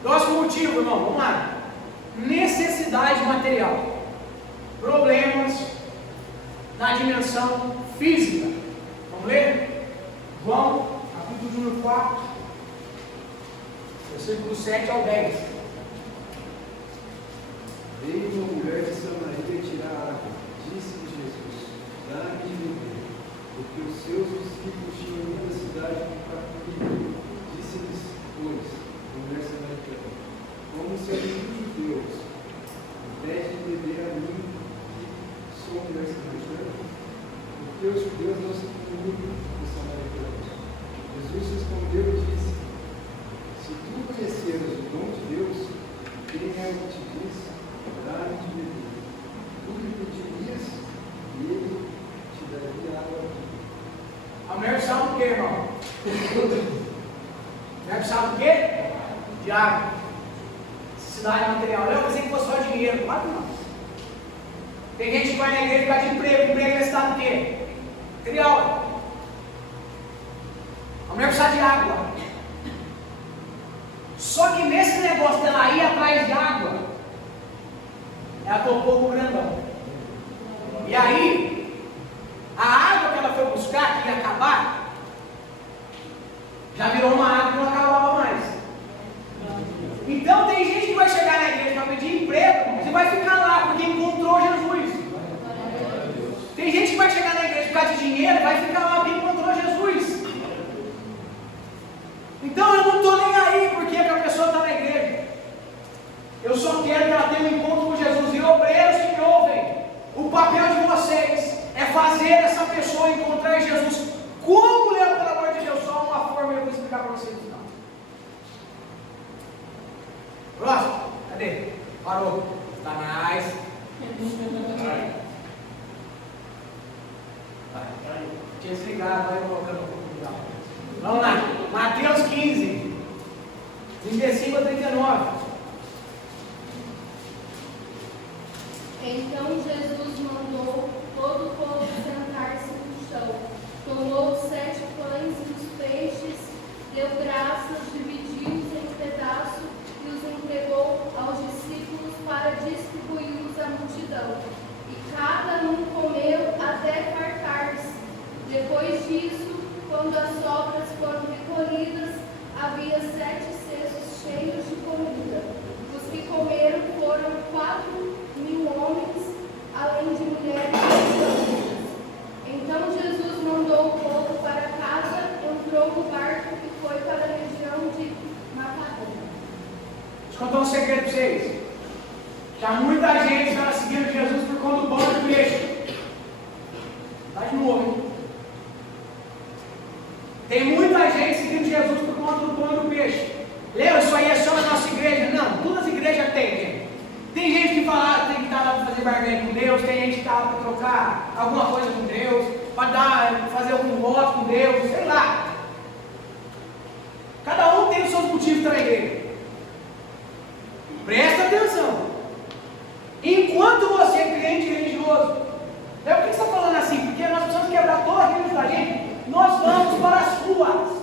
Próximo motivo, irmão, vamos lá. Necessidade material. Problemas na dimensão física. Vamos ler? João, capítulo número 4, versículo 7 ao 10. Veio uma mulher de Samaria tirar água. Disse-lhe Jesus: dá-me de beber, porque os seus discípulos tinham ido à cidade para comer. Disse-lhes, pois, a mulher samaritana: como se alguém dos judeus me pede de beber a mim, que sou mulher samaritana? Porque os judeus não se comunicam com os samaritanos. Jesus respondeu e disse: se tu conheceras o dom de Deus, quem é o que te diz? Dá-me de beber. Tu lhe pedirias, e ele te daria água viva. A mulher precisava do quê, irmão? A mulher precisava do quê? De água. Necessidade material. Eu pensei que fosse só dinheiro. Claro que não. Tem gente que vai na igreja por causa de emprego. Emprego é necessidade do quê? Material. A mulher precisa de água. Só que nesse negócio dela ir atrás de água, ela topou com o grandão. E aí, a água que ela foi buscar, que ia acabar, já virou uma água que não acabava mais. Então tem gente que vai chegar na igreja para pedir emprego, mas vai ficar lá porque encontrou Jesus. Tem gente que vai chegar na igreja por causa de dinheiro e vai ficar lá porque encontrou Jesus. Então eu não estou nem aí porque a pessoa está na igreja. Eu só quero que ela tenha um encontro com Jesus. E obreiros que me ouvem, o papel de vocês é fazer essa pessoa encontrar Jesus. Como, Leandro, pelo amor de Deus? Só uma forma eu vou explicar para vocês no final. Próximo. Cadê? Parou. Está mais. Tinha desligado, vai colocando um pouco de água. Vamos lá. Mateus 15, 35 a 39. Então Jesus mandou todo o povo sentar-se no chão, tomou os 7 pães e os peixes, deu graças, dividiu-os em pedaços e os entregou aos discípulos para distribuí-los à multidão. E cada um comeu até fartar-se. Depois disso, quando as sobras foram recolhidas, havia 7 cestos cheios de comida. Os que comeram foram 4.000 homens, além de mulheres e crianças. Então Jesus mandou o povo para casa, entrou no barco e foi para a região de Magadã. Deixa eu contar um segredo para vocês. Já muita gente estava seguindo Jesus por conta do pão e do peixe. Está de novo, hein? Tem muita gente seguindo Jesus por conta do pão e do peixe. Lembra, isso aí é só na nossa igreja? Não, todas as igrejas têm, gente. Tem gente que fala que tem que estar lá para fazer barganha com Deus, tem gente que está lá para trocar alguma coisa com Deus, para fazer algum voto com Deus, sei lá. Cada um tem os seus motivos para a igreja. Presta atenção. Enquanto você é cliente religioso, por que você está falando assim? Porque nós precisamos quebrar toda a religião da gente. Nós vamos para as ruas.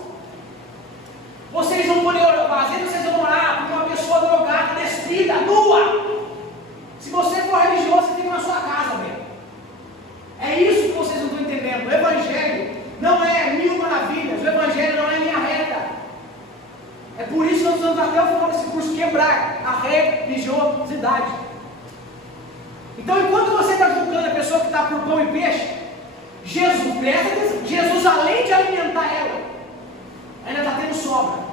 Vocês vão poder orar, às vezes vocês vão orar por uma pessoa drogada, despida, nua. Se você for religioso, você tem na sua casa, velho. É isso que vocês não estão entendendo. O Evangelho não é 1000 maravilhas, o Evangelho não é linha reta. É por isso que nós vamos até o final desse curso quebrar a religiosidade. Então, enquanto você está julgando a pessoa que está por pão e peixe, Jesus, presta atenção, Jesus, além de alimentar ela, ainda está tendo sobra.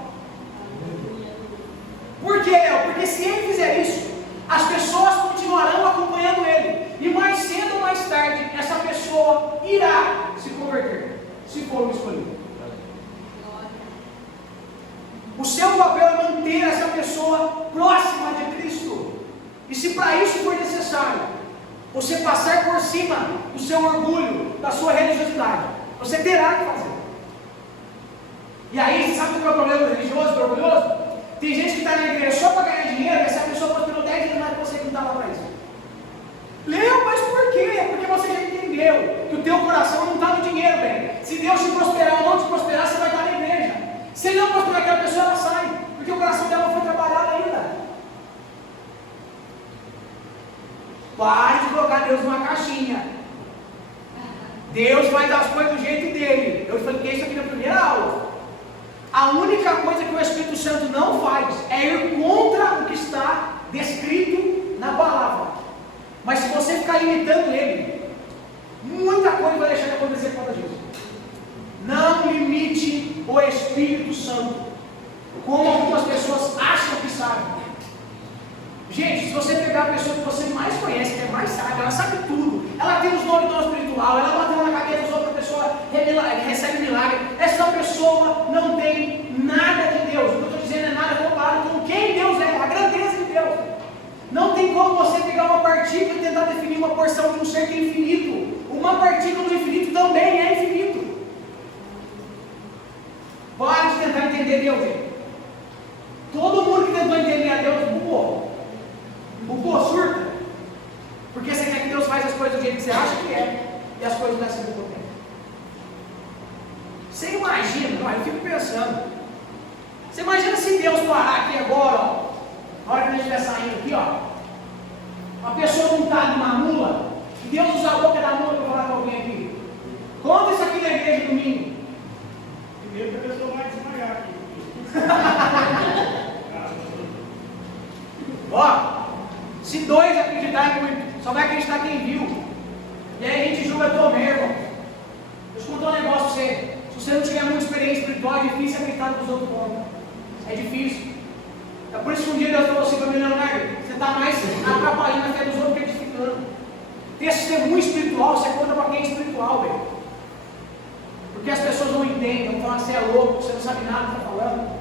Por quê, Léo? Porque se ele fizer isso, as pessoas continuarão acompanhando ele. E mais cedo ou mais tarde, essa pessoa irá se converter, se for um escolhido. O seu papel é manter essa pessoa próxima de Cristo. E se para isso for necessário, você passar por cima do seu orgulho, da sua religiosidade, você terá que fazer. E aí, você sabe qual é o problema do religioso, do orgulhoso? Tem gente que está na igreja só para ganhar dinheiro, mas se a pessoa prosperou 10 vezes mais que você, não estava para isso. Leu, mas por quê? Porque você já entendeu que o teu coração não está no dinheiro, bem. Se Deus te prosperar ou não te prosperar, você vai estar na igreja. Se ele não prosperar aquela pessoa, ela sai, porque o coração dela não foi trabalhado ainda. Pare de colocar Deus numa caixinha. Deus vai dar as coisas do jeito dele. Eu expliquei isso aqui na primeira aula. A única coisa que o Espírito Santo não faz é ir contra o que está descrito na palavra. Mas se você ficar imitando ele, muita coisa vai deixar de acontecer por causa disso. Não limite o Espírito Santo, como algumas pessoas acham que sabem. Gente, se você pegar a pessoa que você mais conhece, que é mais sábia, ela sabe tudo, ela tem os nomes do dom espiritual, ela bateu na cabeça das outras pessoas, recebe milagre. Essa pessoa não tem nada de Deus. O que eu estou dizendo é nada comparado com quem Deus é, a grandeza de Deus. Não tem como você pegar uma partícula e tentar definir uma porção de um ser que é infinito. Uma partícula do infinito também é infinito. Pare de tentar entender Deus, gente. Todo mundo que tentou entender a Deus bugou. Bugou, surta. Porque você quer que Deus faça as coisas do jeito que você acha que é, e as coisas não é assim do tempo. Você imagina, não, eu fico pensando. Você imagina se Deus parar aqui agora, ó, na hora que a gente estiver saindo aqui, ó, uma pessoa montada numa mula, e Deus usa a boca da mula para falar com alguém aqui. Conta isso aqui na igreja domingo. Primeiro que a pessoa vai desmaiar aqui. Ó, se dois acreditarem muito, só vai acreditar quem viu. E aí a gente julga todo irmão. Deixa eu contar um negócio para você. Se você não tiver muita experiência espiritual, é difícil acreditar nos outros contam. É difícil. É por isso que um dia Deus falou assim para mim, Leonardo, você está mais atrapalhando a fé dos outros que edificando. Ter testemunho espiritual, você conta para quem é espiritual, velho. Porque as pessoas não entendem, vão falar que você é louco, você não sabe nada do que está falando.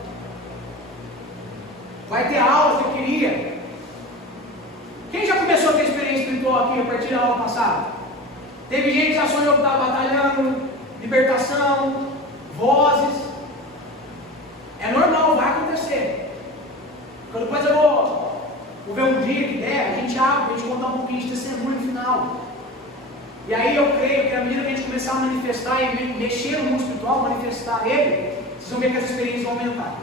Vai ter aulas que eu queria. Quem já começou a ter experiência espiritual aqui a partir da aula passada? Teve gente que já sonhou que estava batalhando, libertação, vozes. É normal, vai acontecer. Então depois eu vou ver um dia que der, a gente abre para a gente contar um pouquinho de testemunho no final. E aí eu creio que à medida que a gente começar a manifestar e mexer no mundo espiritual, manifestar ele, vocês vão ver que as experiências vão aumentar.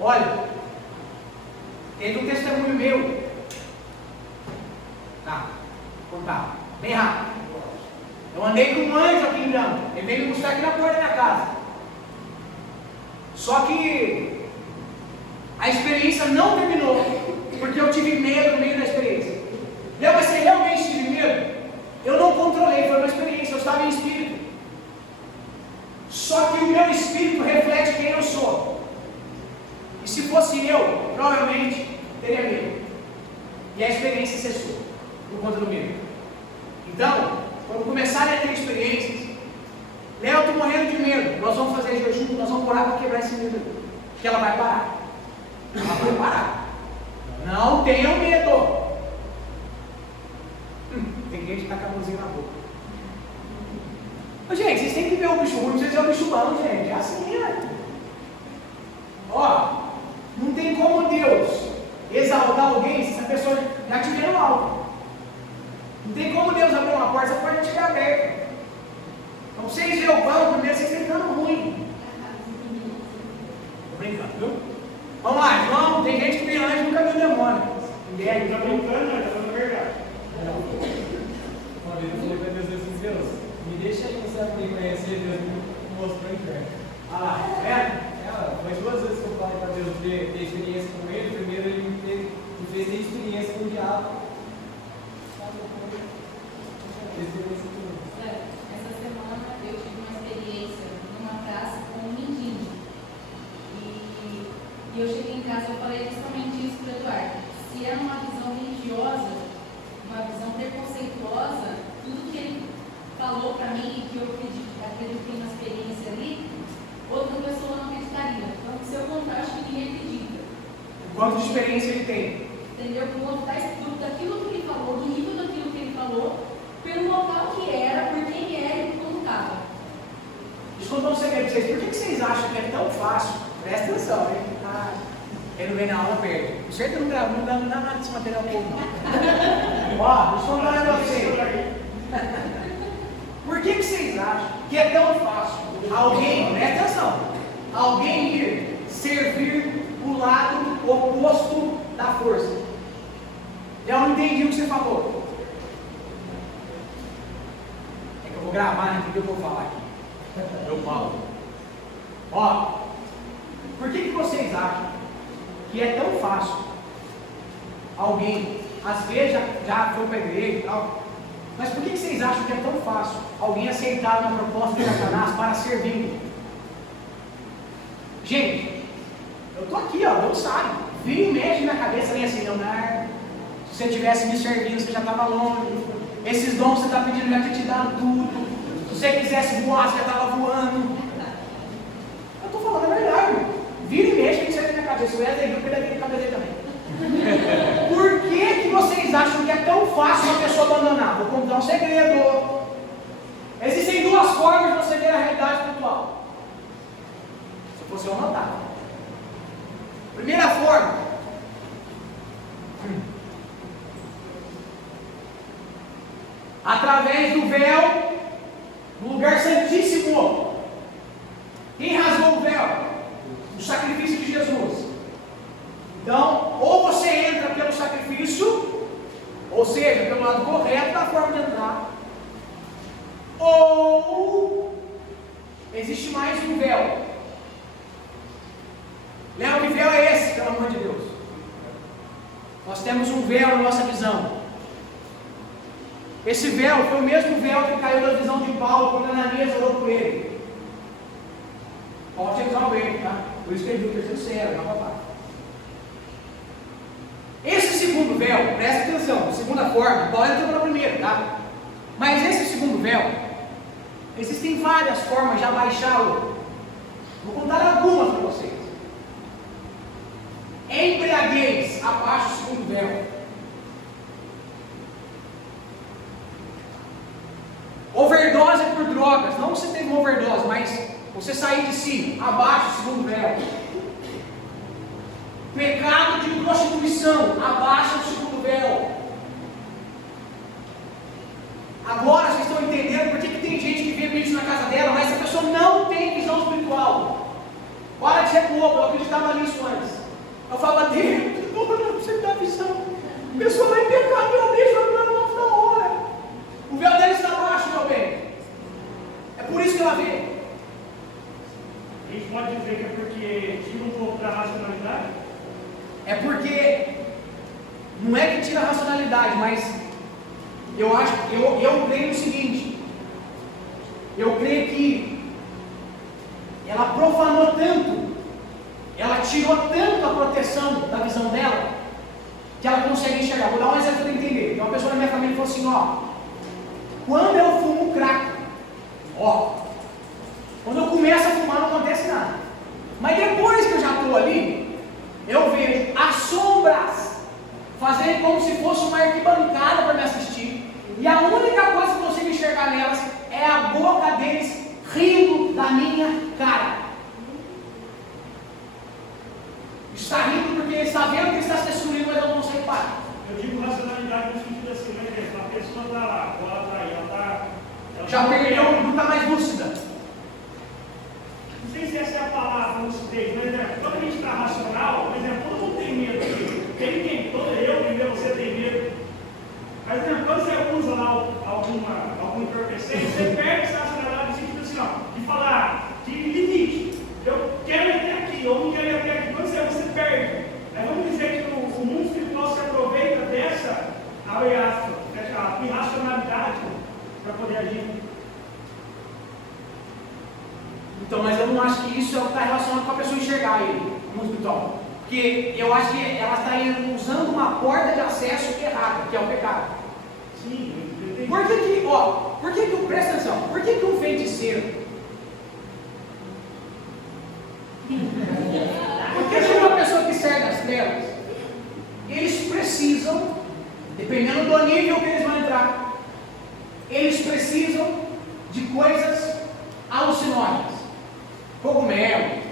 Olha, teve um testemunho meu. Tá, vou contar, bem rápido. Eu andei com um anjo aqui em Grama. Ele veio me buscar aqui na porta da minha casa. Só que a experiência não terminou, porque eu tive medo no meio da experiência. Léo, mas você realmente tive medo? Eu não controlei, foi uma experiência, eu estava em espírito. Só que o meu espírito reflete quem eu sou. E se fosse eu, provavelmente teria medo. E a experiência cessou, por conta do medo. Então, quando começarem a ter experiências, Léo, eu estou morrendo de medo, nós vamos fazer jejum, nós vamos orar para quebrar esse medo. Porque ela vai parar. Ela vai parar. Não tenham medo. Tem gente que está com a mãozinha na boca. Mas, gente, vocês têm que ver o bicho ruim, vocês veem o bicho bom, gente. É assim, né? Ó, não tem como Deus exaltar alguém se essa pessoa já estiver no alto. Não tem como Deus abrir uma porta, essa porta estiver aberta. Então, vocês veem o pão, primeiro vocês estão ficando ruim. Tô brincando, viu? Vamos lá, irmão. Tem gente que tem anjo e nunca viu demônio. Ninguém aí Está brincando, mas está falando a verdade. Uma vez eu falei para Deus assim, Deus, me deixa aí no céu para me conhecer, Deus me mostrou o inferno. Ah lá, tá vendo? Foi 2 vezes que eu falei para Deus ter experiência com ele. Primeiro ele me fez ter experiência com o diabo. Essa semana eu tive uma experiência numa praça com um mendigo. E eu cheguei em casa e eu falei justamente isso para o Eduardo. Se era uma visão religiosa, uma visão preconceituosa, tudo que ele falou para mim e que eu acreditei na experiência ali, outra pessoa não acreditaria. Então, se eu quanto de experiência ele tem. Entendeu? Por conta daquilo que ele falou, do nível daquilo que ele falou, pelo local que era, por quem era e como estava. Deixa eu contar um segredo para vocês. Por que vocês acham que é tão fácil? Presta atenção, hein? Quem não vem na aula perde. O certo não grava, não dá nada desse material povo, não. Ó, deixa eu contar um negócio pra vocês. Por que vocês acham que é tão fácil alguém, presta atenção, alguém ir servir o lado oposto da força? Eu não entendi o que você falou. É que eu vou gravar, não entendi o que eu vou falar aqui. Eu falo. Ó, por que vocês acham que é tão fácil alguém, às vezes já foi para a igreja e tal, mas por que vocês acham que é tão fácil alguém aceitar uma proposta de Satanás para servir? Gente, eu estou aqui, ó, Deus sabe, vira e mexe na minha cabeça, vem assim, Leonardo, se você tivesse me servindo, você já estava longe, esses dons que você está pedindo, já tinha te dado tudo, se você quisesse voar, você já estava voando. Eu estou falando a verdade, vira e mexe, vem na minha cabeça, eu ia dizer, eu queria vir na cabeça dele também. Por que vocês acham que é tão fácil uma pessoa abandonar? Vou contar um segredo. Existem duas formas de você ver a realidade espiritual. Se eu fosse eu anotar. Primeira forma. Através do véu no lugar santíssimo. Quem rasgou o véu? O sacrifício de Jesus. Então, ou você entra pelo sacrifício, ou seja, pelo lado correto da forma de entrar, ou existe mais um véu. Lembra que véu é esse, pelo amor de Deus? Nós temos um véu na nossa visão. Esse véu foi o mesmo véu que caiu na visão de Paulo quando Ananias orou por ele. Paulo tinha visão dele, tá? Por isso que ele viu o terceiro céu, papá. Esse segundo véu, presta atenção, segunda forma, Paulo entrou pela primeira, tá? Mas esse segundo véu, existem várias formas de abaixá-lo. Vou contar algumas para vocês. Embriaguez, abaixa o segundo véu. Overdose por drogas, não que você teve uma overdose, mas você sair de si, abaixa o segundo véu. Pecado de prostituição, abaixa o segundo véu. Agora vocês estão entendendo por que tem gente que vê bicho na casa dela, mas essa pessoa não tem visão espiritual. Para de ser bobo, eu acreditava nisso antes. Eu falava, Deus, você me dá visão. A pessoa vai pecar, meu Deus, vai me dar na hora. O véu dela está abaixo, meu bem. É por isso que ela vê. A gente pode dizer que é porque tira um pouco da racionalidade? É porque não é que tira a racionalidade, mas eu creio no seguinte, eu creio que ela profanou tanto, ela tirou tanto a proteção da visão dela, que ela consegue enxergar. Vou dar um exemplo para entender. Tem uma pessoa na minha família que falou assim, ó, quando eu fumo crack, ó, quando eu começo a fumar não acontece nada, mas depois que eu já estou ali, eu vejo as sombras fazendo como se fosse uma arquibancada para me assistir, e a única coisa que eu consigo enxergar nelas é a boca deles rindo da minha cara. Está rindo porque ele está vendo que ele está se destruindo, mas eu não consegue parar. Eu digo racionalidade no sentido assim, por exemplo, a pessoa está lá, ela está aí, ela Já perdeu, não está mais lúcida. Não sei se essa é a palavra, lucidez, por exemplo, quando a gente está racional, por exemplo, todo mundo tem medo aqui. Eu, você tem medo. Mas, por exemplo, quando você usa lá algum entorpecente, você perde essa racionalidade no sentido assim, ó, de falar, de limite. Eu quero ir até aqui, eu não quero ir até aqui. Quando você perde. Aí vamos dizer que o mundo espiritual se aproveita dessa, abre aspas, fecha irracionalidade para poder agir. Então, mas eu não acho que isso é o que está relacionado com a pessoa enxergar ele, no mundo espiritual. Porque eu acho que ela está usando uma porta de acesso errada, que é o pecado. Sim, presta atenção, por que um feiticeiro, por que uma pessoa que serve as trevas, nível que eles vão entrar. Eles precisam de coisas alucinógenas. Cogumelo,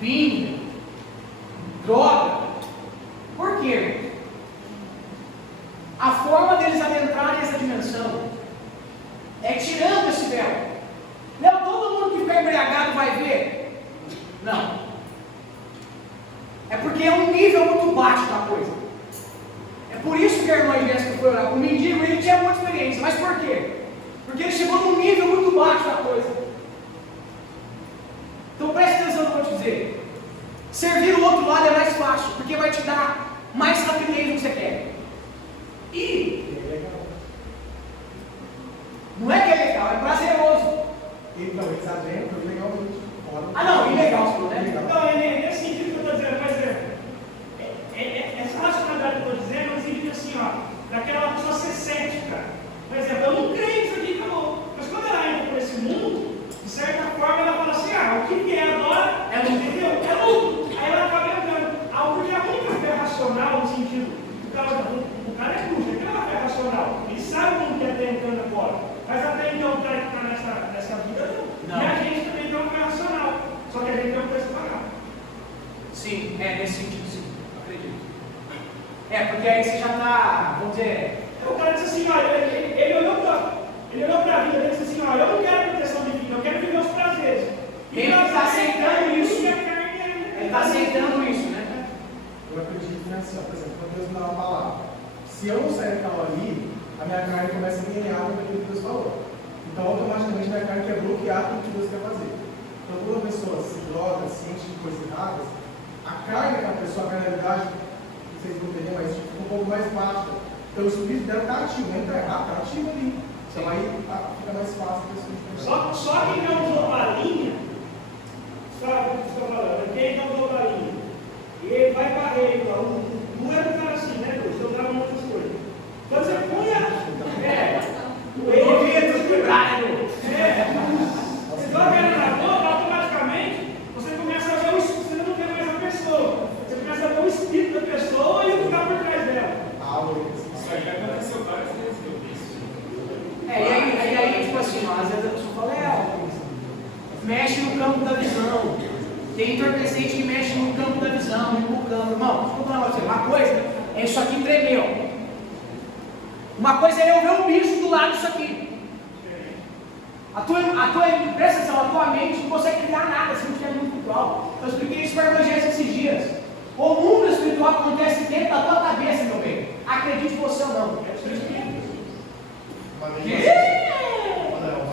vinho, droga. Por quê? A forma deles adentrarem essa dimensão é tirando esse véu. Não, todo mundo que ficar embriagado vai ver. Não. É porque é um nível muito baixo da coisa. É por isso que a irmã Jéssica foi orar. O mendigo, ele tinha muita experiência. Mas por quê? Porque ele chegou num nível muito baixo da coisa. Então preste atenção no que eu vou te dizer. Servir o outro lado é mais fácil, porque vai te dar mais rapidez no que você quer. E não é que é legal, é prazeroso. Então, eles adentram legalmente. Ah não, ilegal, né? Então, é nesse sentido que eu estou dizendo, por exemplo, essa racionalidade que eu estou dizendo é no sentido assim, ó, daquela pessoa ser cética. Por exemplo, eu não creio nisso aqui, acabou. Mas quando ela entra por esse mundo, de certa forma ela fala assim, o que vier agora é lucro, entendeu? É lucro. Aí ela acaba entrando. Porque a única fé racional, no sentido, o cara é bruxo, ele não é uma fé racional. Ele sabe como que está entrando agora. Mas até então o cara que está nessa vida não. E a gente também tem uma fé racional. Só que a gente tem um preço pagado. Sim, nesse sentido sim, acredito. Porque aí você já está, vamos dizer. O cara disse assim, olha, ele olhou para a vida e disse assim, olha, eu não quero proteção divina, eu quero viver os prazeres. Ele está aceitando isso. Ele está aceitando isso, né? Eu acredito que assim, por exemplo, quando Deus me dá uma palavra, se eu não sair daquela ali, a minha carne começa a me alinhar com aquilo que Deus falou. Então, automaticamente, minha carne quer bloquear tudo que Deus quer fazer. Então, quando a pessoa se droga, se enche de coisas erradas, a carne daquela pessoa, a carnalidade, não sei se vão entender, mas fica um pouco mais baixa. Então, o espírito dela está ativo, não está errado, está ativo ali. Então, aí fica mais fácil a pessoa. Só quem não usou balinha, sabe o que estou falando? Quem não usou balinha, ele vai para ele, não era um cara assim, né, Deus? Eu dava muitas coisas. Quando você punha. Você joga ele na boca, automaticamente você começa a ver o espírito, você não vê mais a pessoa. Você começa a ver o espírito da pessoa e o que está por trás dela. Isso aí já aconteceu várias vezes que eu vi isso. E aí, tipo assim, às vezes a pessoa fala, mexe no campo da visão. Tem entorpecente que mexe no campo da visão, no campo. Irmão, deixa eu falar pra você, uma coisa é isso aqui tremeu. Uma coisa é eu ver um bicho do lado disso aqui. Presta atenção, a tua mente não consegue criar nada se não tiver mundo espiritual. Eu expliquei isso para a Evangelho esses dias. O mundo espiritual acontece dentro da tua cabeça, meu bem. Acredite você ou não. É o seu espírito. Uma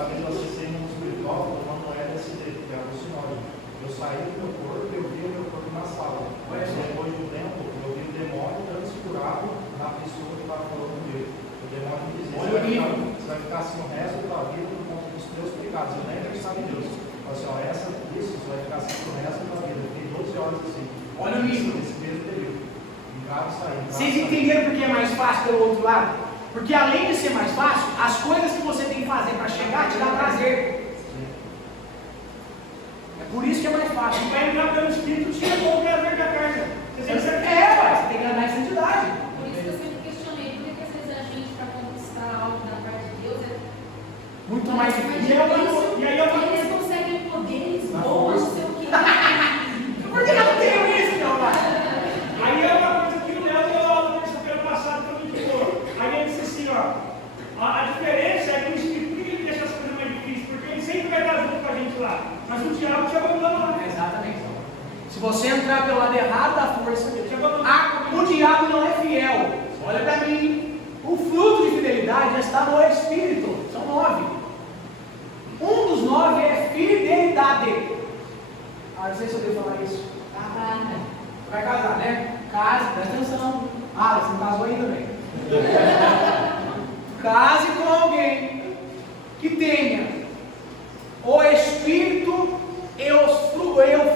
vez você sem mundo espiritual, uma moeda desse jeito, que é alucinógeno. Eu saí do meu corpo e eu vi o meu corpo na sala. Mas depois de um tempo, eu vi o demônio transfigurado na pessoa que estava falando comigo. O demônio me dizia, você vai ficar assim o resto da tua vida por conta dos teus pecados. Eu nem acreditava em Deus. Eu falei assim, isso você vai ficar assim o resto da tua vida. Eu fiquei 12 horas assim. Olha o nível. Nesse mesmo período. Entrava e saía. Vocês entenderam por que é mais fácil pelo outro lado? Porque além de ser mais fácil, as coisas que você tem que fazer para chegar te dá prazer. É por isso que é mais fácil. Vai entrar pelo espírito, tira o prazer da carne. Você tem que ser você tem que andar em santidade. Por isso que eu sempre questionei, por que às vezes a gente, para conquistar algo da parte de Deus, é Muito mais mais difícil. difícil, eles conseguem poderes bons, não sei o que. Por que não tem isso, meu pai? Aí é uma coisa que o Léo deu aula na terça-feira passada para mim, aí ele disse assim, a diferença é que o Espírito, por que ele deixa as coisas mais difíceis? Porque ele sempre vai estar junto com a gente lá, mas o diabo te abandona lá. Exatamente. Se você entrar pelo lado errado da força, Ele te abandona. o diabo não é fiel. Olha para mim. O fruto de fidelidade já está no Espírito. São 9. Um dos 9 é fidelidade. Não sei se eu devo falar isso. Vai casar, né? Case, presta atenção. Você não casou ainda, bem. Case com alguém que tenha o Espírito e o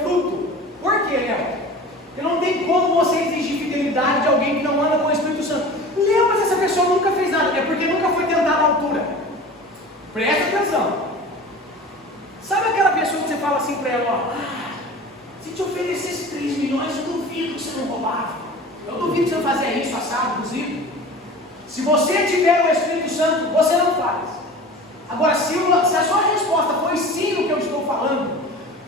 fruto. Por quê, Léo? Porque não tem como você exigir fidelidade de alguém que não anda com o Espírito Santo. Léo, mas essa pessoa nunca fez nada. É porque nunca foi tentada à altura. Presta atenção. Sabe aquela pessoa que você fala assim para ela, se te oferecesse 3 milhões, eu duvido que você não roubava. Eu duvido que você não fazia isso, assado, inclusive. Se você tiver o Espírito Santo, você não faz. Agora, se a sua resposta foi sim no que eu estou falando,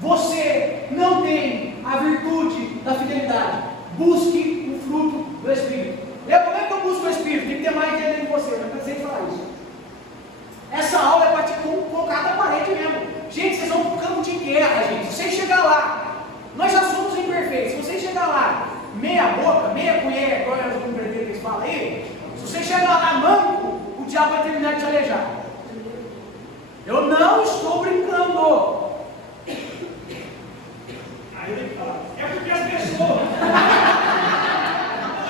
você não tem a virtude da fidelidade. Busque o fruto do Espírito. Como é que eu busco o Espírito? Tem que ter mais dentro de você. Eu não cansei de falar isso. Essa aula é para te colocar na parede mesmo. Gente, vocês vão para um campo de guerra, gente. Se vocês chegar lá, nós já somos imperfeitos. Se vocês chegar lá, meia boca, meia colher, igual é os imperfeitos que eles falam aí, se você chegar lá manco, o diabo vai terminar de te alejar. Eu não estou brincando. Aí eu tenho que falar. É porque as pessoas.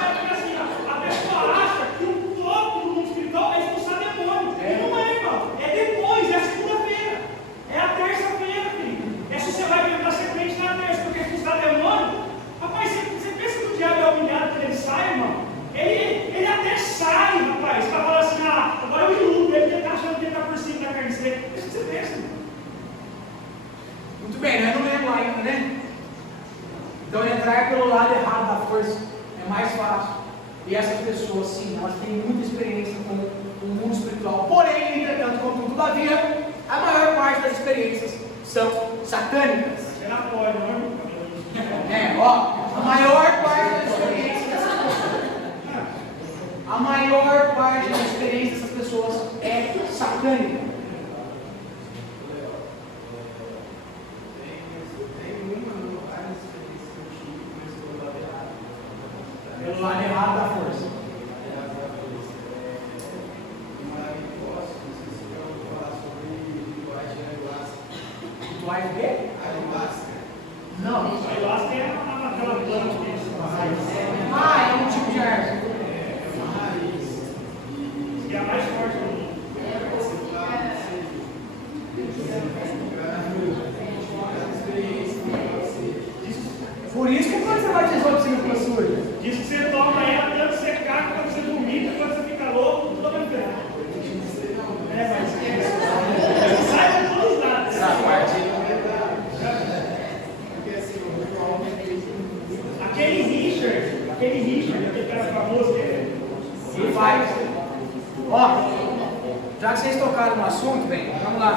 É porque assim, a pessoa acha que o foco do mundo espiritual é expulsar demônio. E não é, irmão. É depois, é a segunda-feira. É a terça-feira, filho. É se você vai vir para ser crente na terça, porque expulsar demônio. Rapaz, você pensa que o diabo é humilhado quando ele sai, irmão? Ele até sai, rapaz, para falar assim, agora eu iludo, ele está achando que ele está por cima da carne seca. É isso que você pensa, irmão. Muito bem, nós não lemos ainda, né? Então entrar pelo lado errado da força é mais fácil. E essas pessoas, sim, elas têm muita experiência com o mundo espiritual. Porém, entretanto, contudo, todavia, a maior parte das experiências são satânicas. Você não pode, não é? A maior parte das experiências dessas pessoas. A maior parte das experiências dessas pessoas é satânica. Pelo lado errado da força. Rituais de quê? Não. Ayahuasca é aquela planta que É um tipo de árvore. é a mais forte do mundo. Por isso que quando você batizou você não ficou sujo. Diz que você toma ela tanto você caga, quando você vomita, quando você fica louco, tudo ao mesmo tempo. Mas sai de todos os lados. Essa parte. Aquele Richard, aquele cara famoso que é. Ele faz. Já que vocês tocaram no assunto, bem, vamos lá.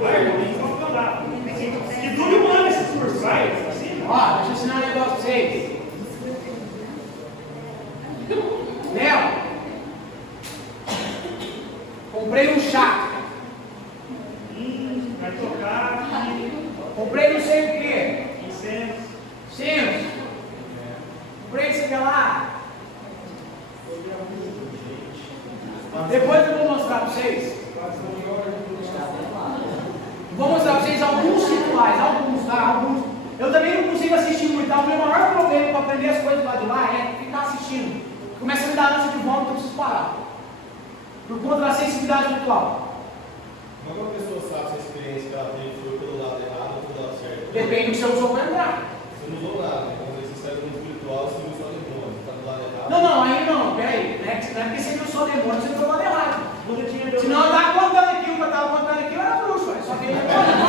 Vai, irmão, tem que falar. Que dure um ano esse curso, vai. Assim, Deixa eu ensinar um negócio pra vocês. Léo, comprei um chá. vai tocar aqui. Comprei não sei o quê. Incenso. Comprei isso aqui lá. Depois eu vou mostrar para vocês. Vou mostrar para vocês alguns rituais, alguns. Eu também não consigo assistir muito, tá? O meu maior problema para aprender as coisas lá de lá é ficar assistindo. Começa a me dar ânsia de vômito, eu preciso parar. Por conta da sensibilidade virtual. Como uma pessoa sabe se a experiência que ela teve foi pelo lado errado ou pelo lado certo? Depende do que você usou para entrar. Você não usou nada, né? Quando você sai do mundo espiritual, você usa o demônio, está do lado errado. Não, aí não, peraí. Não é porque você viu só demônio, você viu o lado errado. Senão eu estava contando aqui, o que eu estava contando aqui, eu era bruxo, só que ele não.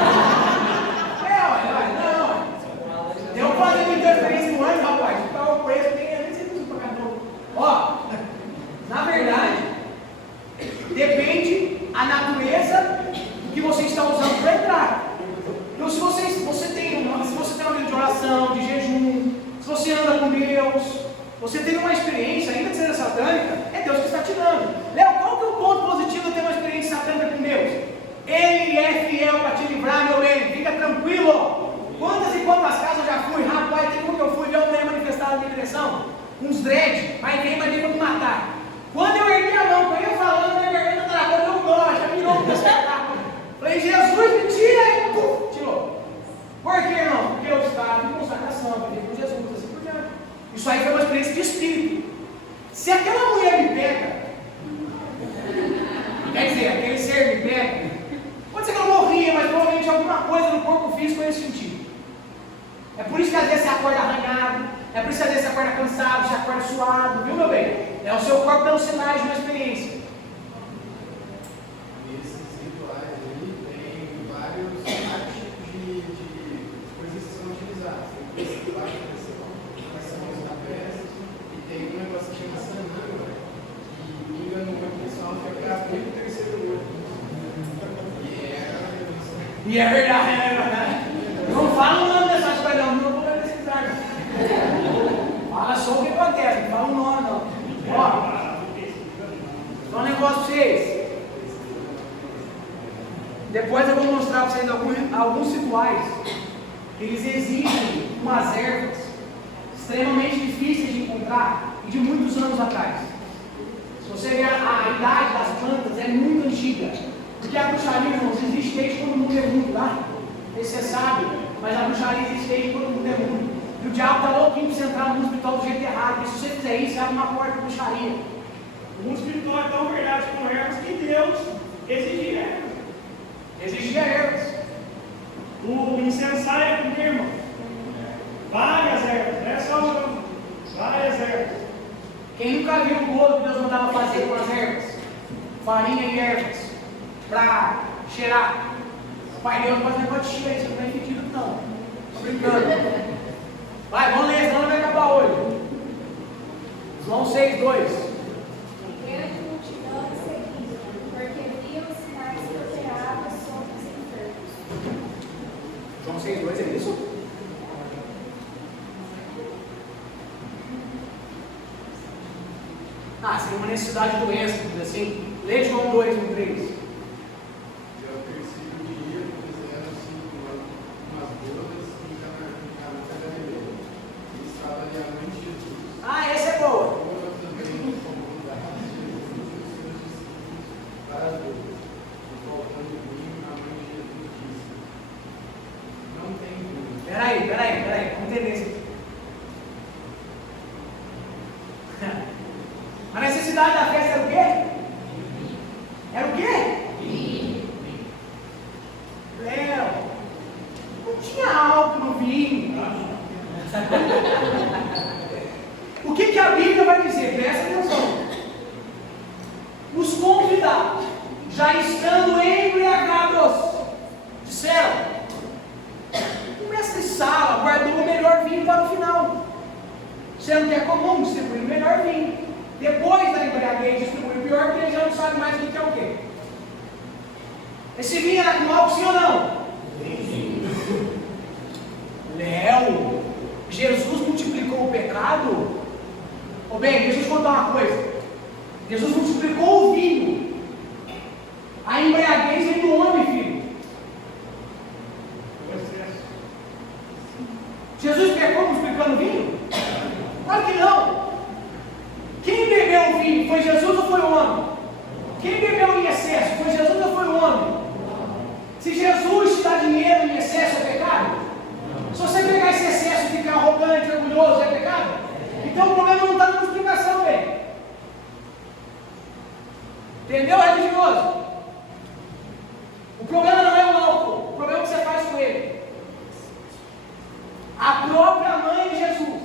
Tem um padre de interferência no ano, rapaz. O carro preso tem nem sei tudo para cá. Na verdade, depende a natureza que você está usando para entrar. Então, se você tem uma vida de oração, de jejum, se você anda com Deus, você tem uma experiência, ainda que seja satânica, é Deus que está te dando. Léo, qual que é o ponto positivo de ter uma experiência satânica com Deus? Ele é fiel para te livrar, meu bem, fica tranquilo. Quantas e quantas casas eu já fui, rapaz, tem como que eu fui ver uma mulher manifestada na minha direção? Uns dread, mas veio para me matar. Quando eu ergui a mão, eu ia falando, minha garganta travou, deu dó, já virou para acertar. Falei, Jesus, me tira aí, tirou. Por que não? Porque eu estava em consagração, eu pedi por Jesus, assim por diante. Isso aí foi uma experiência de espírito. Se aquela mulher me pega, quer dizer, aquele ser me pega, pode ser que eu não morria, mas provavelmente alguma coisa no corpo físico eu ia sentir. É por isso que às vezes você acorda arranhado, é por isso que às vezes você acorda cansado, você acorda suado, viu, meu bem? É o seu corpo dando sinais de uma experiência. Nesses rituais aí tem vários tipos de coisas que são utilizadas. Tem rituais que são os rapés, e tem um negócio que chama sananga, que E é verdade, é verdade. Não fala o nome dessas coisas, não vou pesquisar. Fala só o que acontece, não fala o nome, não. Ó, só um negócio pra vocês. Depois eu vou mostrar para vocês alguns rituais que eles exigem umas ervas extremamente difíceis de encontrar e de muitos anos atrás. Se você ver a idade das plantas, é muito antiga. Porque a bruxaria, irmãos, existe desde quando o mundo é mundo, tá? Você sabe, mas a bruxaria existe desde quando o mundo é mundo. E o diabo está louquinho para você entrar no mundo espiritual do jeito errado. Porque se você fizer isso, você abre uma porta para bruxaria. O mundo espiritual é tão verdade com ervas que Deus exigia ervas. Exigia ervas. O incensário é com irmão. Várias ervas, não é só uma. Várias ervas. Quem nunca viu o bolo que Deus mandava fazer com as ervas? Farinha e ervas. Para cheirar. O Pai Deus não faz negócio de cheiro, isso não é impedido não. Estou brincando. Vai, vamos ler, senão não vai acabar hoje. João 6:2. Grande multidão seguia, porque via os sinais que operava sobre os enfermos. João 6:2 é isso? Ah, seria uma necessidade de doença, assim. Lê João 2:3. E ao terceiro dia fizeram-se umas bodas em Caná da Galileia. E estava ali a mãe de Jesus. Ah, essa é boa. Ora também comunidade de Jesus e os seus discípulos para as bodas. E faltando vinho, a mãe de Jesus disse: Não tem vinho. Peraí, vamos entender isso aqui. A necessidade da festa era o quê? Era o quê? Léo, não tinha álcool no vinho. O que a Bíblia vai dizer? Presta atenção. Os convidados, já estando embriagados, disseram: o mestre Sala guardou o melhor vinho para o final, sendo que é comum distribuir o melhor vinho. Depois da embriaguez, distribuir o pior, porque ele já não sabe mais o que é o quê. Esse vinho era com álcool, sim ou não? Sim. Léo, Jesus multiplicou o pecado? Ô bem, deixa eu te contar uma coisa. Jesus multiplicou o vinho. A embriaguez vem do homem, filho. Jesus pecou multiplicando o vinho? Claro que não. Quem bebeu o vinho? Foi Jesus ou foi o homem? Quem bebeu em excesso? Foi Jesus ou foi o homem? Se Jesus te dá dinheiro em excesso, é pecado? Se você pegar esse excesso e ficar arrogante, orgulhoso, é pecado? Então o problema não está na multiplicação, velho. Entendeu, religioso? O problema não é o álcool, o problema é o que você faz com ele. A própria mãe de Jesus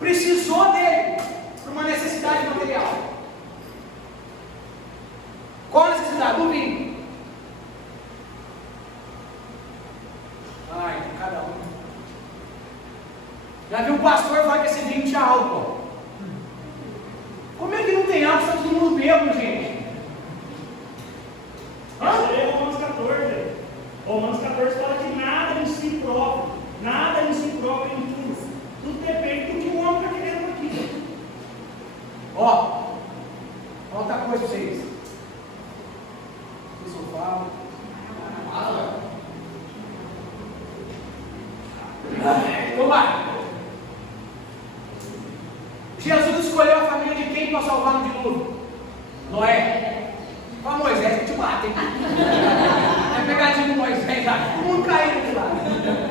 precisou dele por uma necessidade material. Qual a necessidade? Do vinho. Ai, cada um. Já viu um pastor falar que esse vinho tinha álcool? Como é que não tem álcool? Está todo mundo bêbado, gente. Essa aí é Romanos 14. Romanos 14 fala que nada em si próprio, nada em si próprio em tudo. Tudo depende do que o homem está querendo aqui. Ó, outra coisa pra vocês. Vocês não falam. Fala. Então vai. Jesus escolheu a família de quem para salvar no dilúvio? Noé. Para Moisés que te bate, hein? É pegadinha de Moisés lá. Todo mundo caiu de lá.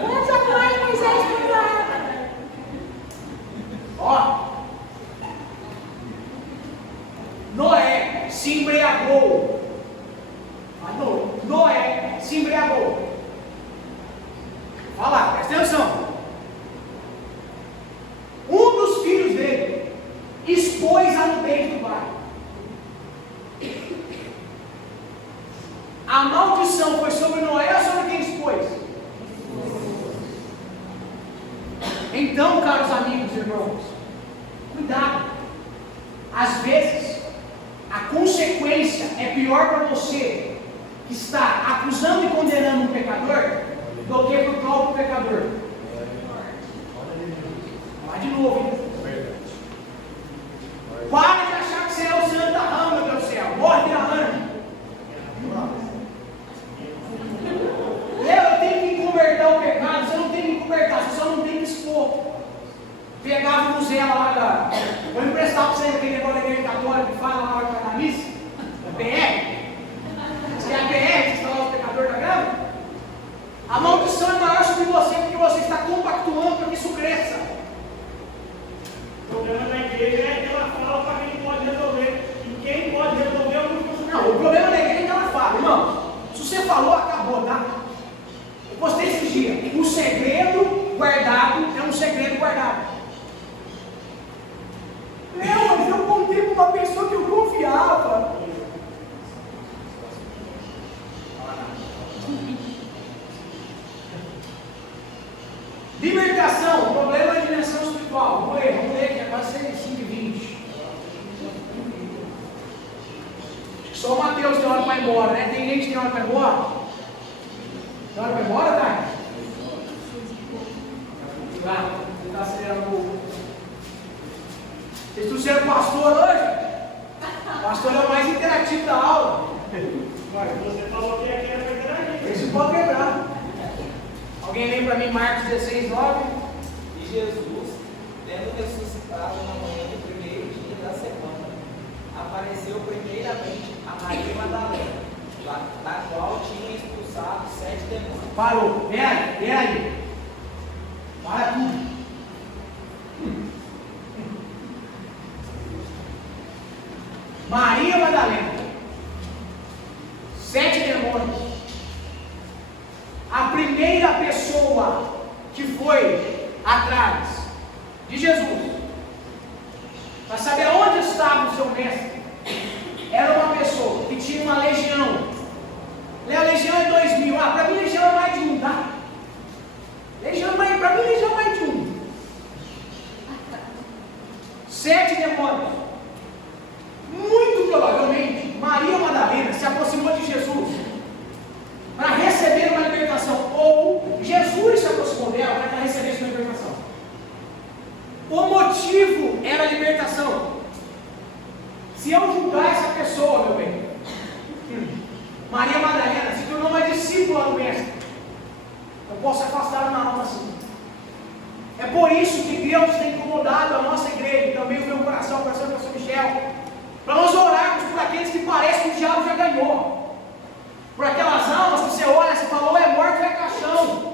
Vamos atrás de Moisés por lá. Ó. Noé se embriagou. Noé se embriagou. Olha lá, presta atenção. Um dos filhos dele expôs a nudez do pai. A maldição foi sobre Noé ou sobre quem expôs? Então, caros amigos e irmãos, cuidado. Às vezes, a consequência é pior para você que está acusando e condenando um pecador do que para o próprio pecador. Vai de novo, hein? Para de achar que você é o santo da rama, meu Deus do céu. Morre da rama. Eu tenho que converter o pecado. Você não tem que converter, você só não tem que expor. Pegava o Zé lá da. Vou emprestar para você aquele negócio da igreja católica que fala lá na hora da missa. PR. Você é a PR, você está lá o pecador da grama? A maldição é maior sobre você porque você está compactuando para que isso cresça. O problema da igreja é que ela fala para quem pode resolver. E quem pode resolver é o único. Não, o problema da igreja é que ela fala, irmão. Se você falou, acabou, tá? Eu postei esses dias. O segredo guardado é um segredo guardado. Não, mas eu contei para uma pessoa que eu confiava. Libertação, problema de dimensão espiritual. Vamos ler, que é quase 5:20. Só o Mateus tem hora para ir embora, né? Tem gente que tem hora para ir embora? Tem hora para ir embora, tá? Tá, você está acelerando um pouco. Vocês estão sendo pastor hoje? O pastor é o mais interativo da aula. Mas você falou que aqui era para interagir. Esse pode quebrar. Alguém lembra para mim Marcos 16:9? E Jesus, tendo ressuscitado na manhã do primeiro dia da semana, apareceu primeiramente a Maria Madalena, da qual tinha expulsado 7 demônios. Parou. Peraí. Para tudo. Maria Madalena. 7 demônios. A primeira pessoa que foi atrás de Jesus para saber onde estava o seu mestre era uma pessoa que tinha uma legião. A legião é 2.000. Para mim legião é mais de um, tá? Para mim legião é mais de um. 7 demônios. Muito provavelmente Maria Madalena se aproximou de Jesus para receber uma libertação, ou Jesus se aproximou dela para que ela recebesse uma libertação. O motivo era a libertação. Se eu julgar essa pessoa, meu bem, Maria Madalena se tornou uma discípula do Mestre, eu posso afastar uma alma assim. É por isso que Deus tem incomodado a nossa igreja, e também o meu coração, o coração do pastor Michel, para nós orarmos por aqueles que parecem que o diabo já ganhou. Por aquelas almas que você olha, você fala, ou é morte ou é caixão.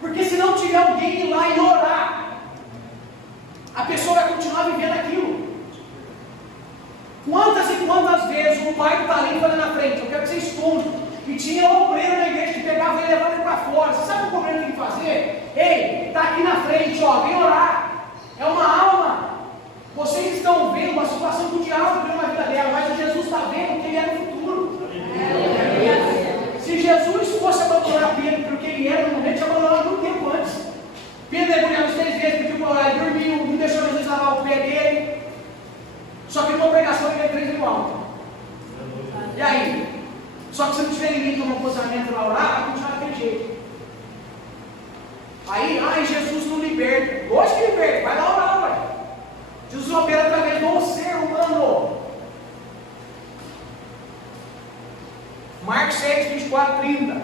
Porque se não tiver alguém ir lá e orar, a pessoa vai continuar vivendo aquilo. Quantas e quantas vezes o pai do talento olha na frente, eu quero que você esconda, e tinha um obreiro na igreja que pegava ele e levava ele para fora. Você sabe o que o obreiro tem que fazer? Ei, está aqui na frente, ó, vem orar. É uma alma. Vocês estão vendo a situação que o diabo viveu na vida dela, mas o Jesus está vendo que ele é no futuro. Se Jesus fosse abandonar Pedro porque ele era no momento, tinha abandonado muito tempo antes. Pedro mergulhou 3 vezes, pediu para orar, ele dormiu, não deixou Jesus lavar o pé dele. Só que numa pregação ele é 3 vezes alto. E aí? Só que se não tiver ninguém tomando posicionamento lá orar, vai continuar daquele jeito. Aí, Jesus não liberta. Hoje que liberta, vai lá orar, ué. Jesus opera através do ser humano. Marcos 6, 24, 30.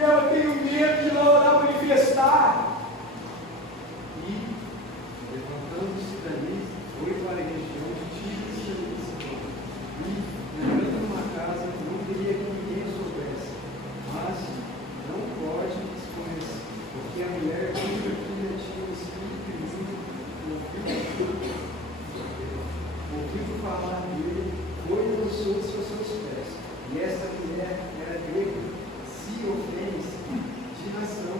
Eu tenho medo de não orar manifestar. E, levantando-se dali, foi para a região de Tiro e Sidônia. E, entrando numa casa, não queria que ninguém soubesse, mas não pode desconhecer, porque a mulher cuja filha tinha o espírito imundo, ouvindo falar dele, foi e lançou-se aos seus pés. E esta mulher era grega, Ciofênice, de nação,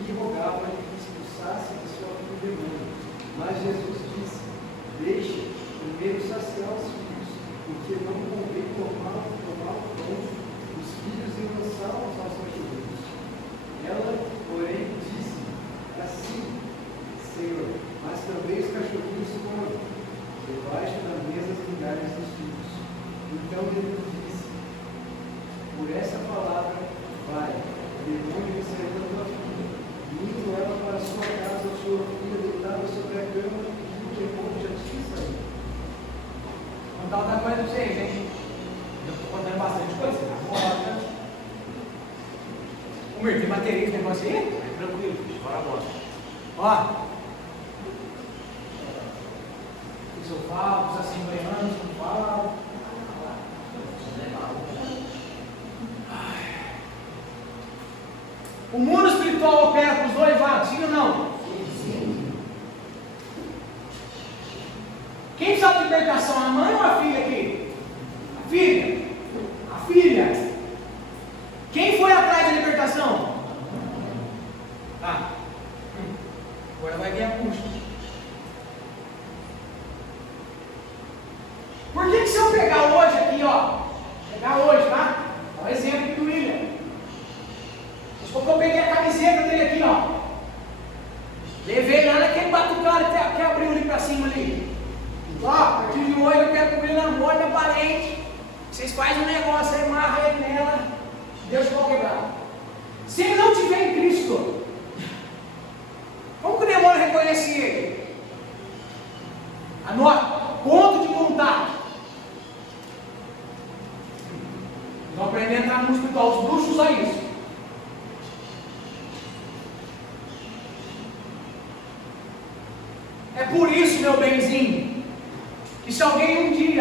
e rogava-lhe que expulsasse de sua filha o demônio. Mas Jesus disse: deixe primeiro saciar os filhos, porque não convém tomar o pão dos filhos e lançá-los aos cachorrinhos. Ela, porém, disse: assim, Senhor, mas também os cachorrinhos comem. por essa palavra, vai, demônio que saiu da tua filha, indo ela para a sua casa, a sua filha deitada sobre a cama, e o demônio já tinha saído. Vou contar outra coisa para vocês, hein? Eu estou contando bastante coisa. Ô, meu, tem bateria esse negócio aí? Tranquilo, bora agora. Ó. Se eu falo, precisa ser embreando, se eu falo. O mundo espiritual opera para os dois lados, sim ou não? Sim. Quem precisa de libertação? A mãe ou a filha aqui? A filha. A filha. Quem foi atrás da libertação? Ah. Agora vai vir a puxa. Por que se eu pegar hoje aqui, ó, pegar hoje, tá? Dá um exemplo aqui do William. Porque eu peguei a camiseta dele aqui, ó. Levei lá naquele batucado que abriu ali pra cima ali. Ó, a partir de hoje eu quero que o William namore minha parente. Vocês fazem um negócio aí, amarra ele nela. Deus pode quebrar. Se ele não tiver em Cristo, como que o demônio reconhece ele? Anota, ponto de contato. Vão aprender a entrar no hospital, os bruxos usam isso. É por isso, meu benzinho, que se alguém um dia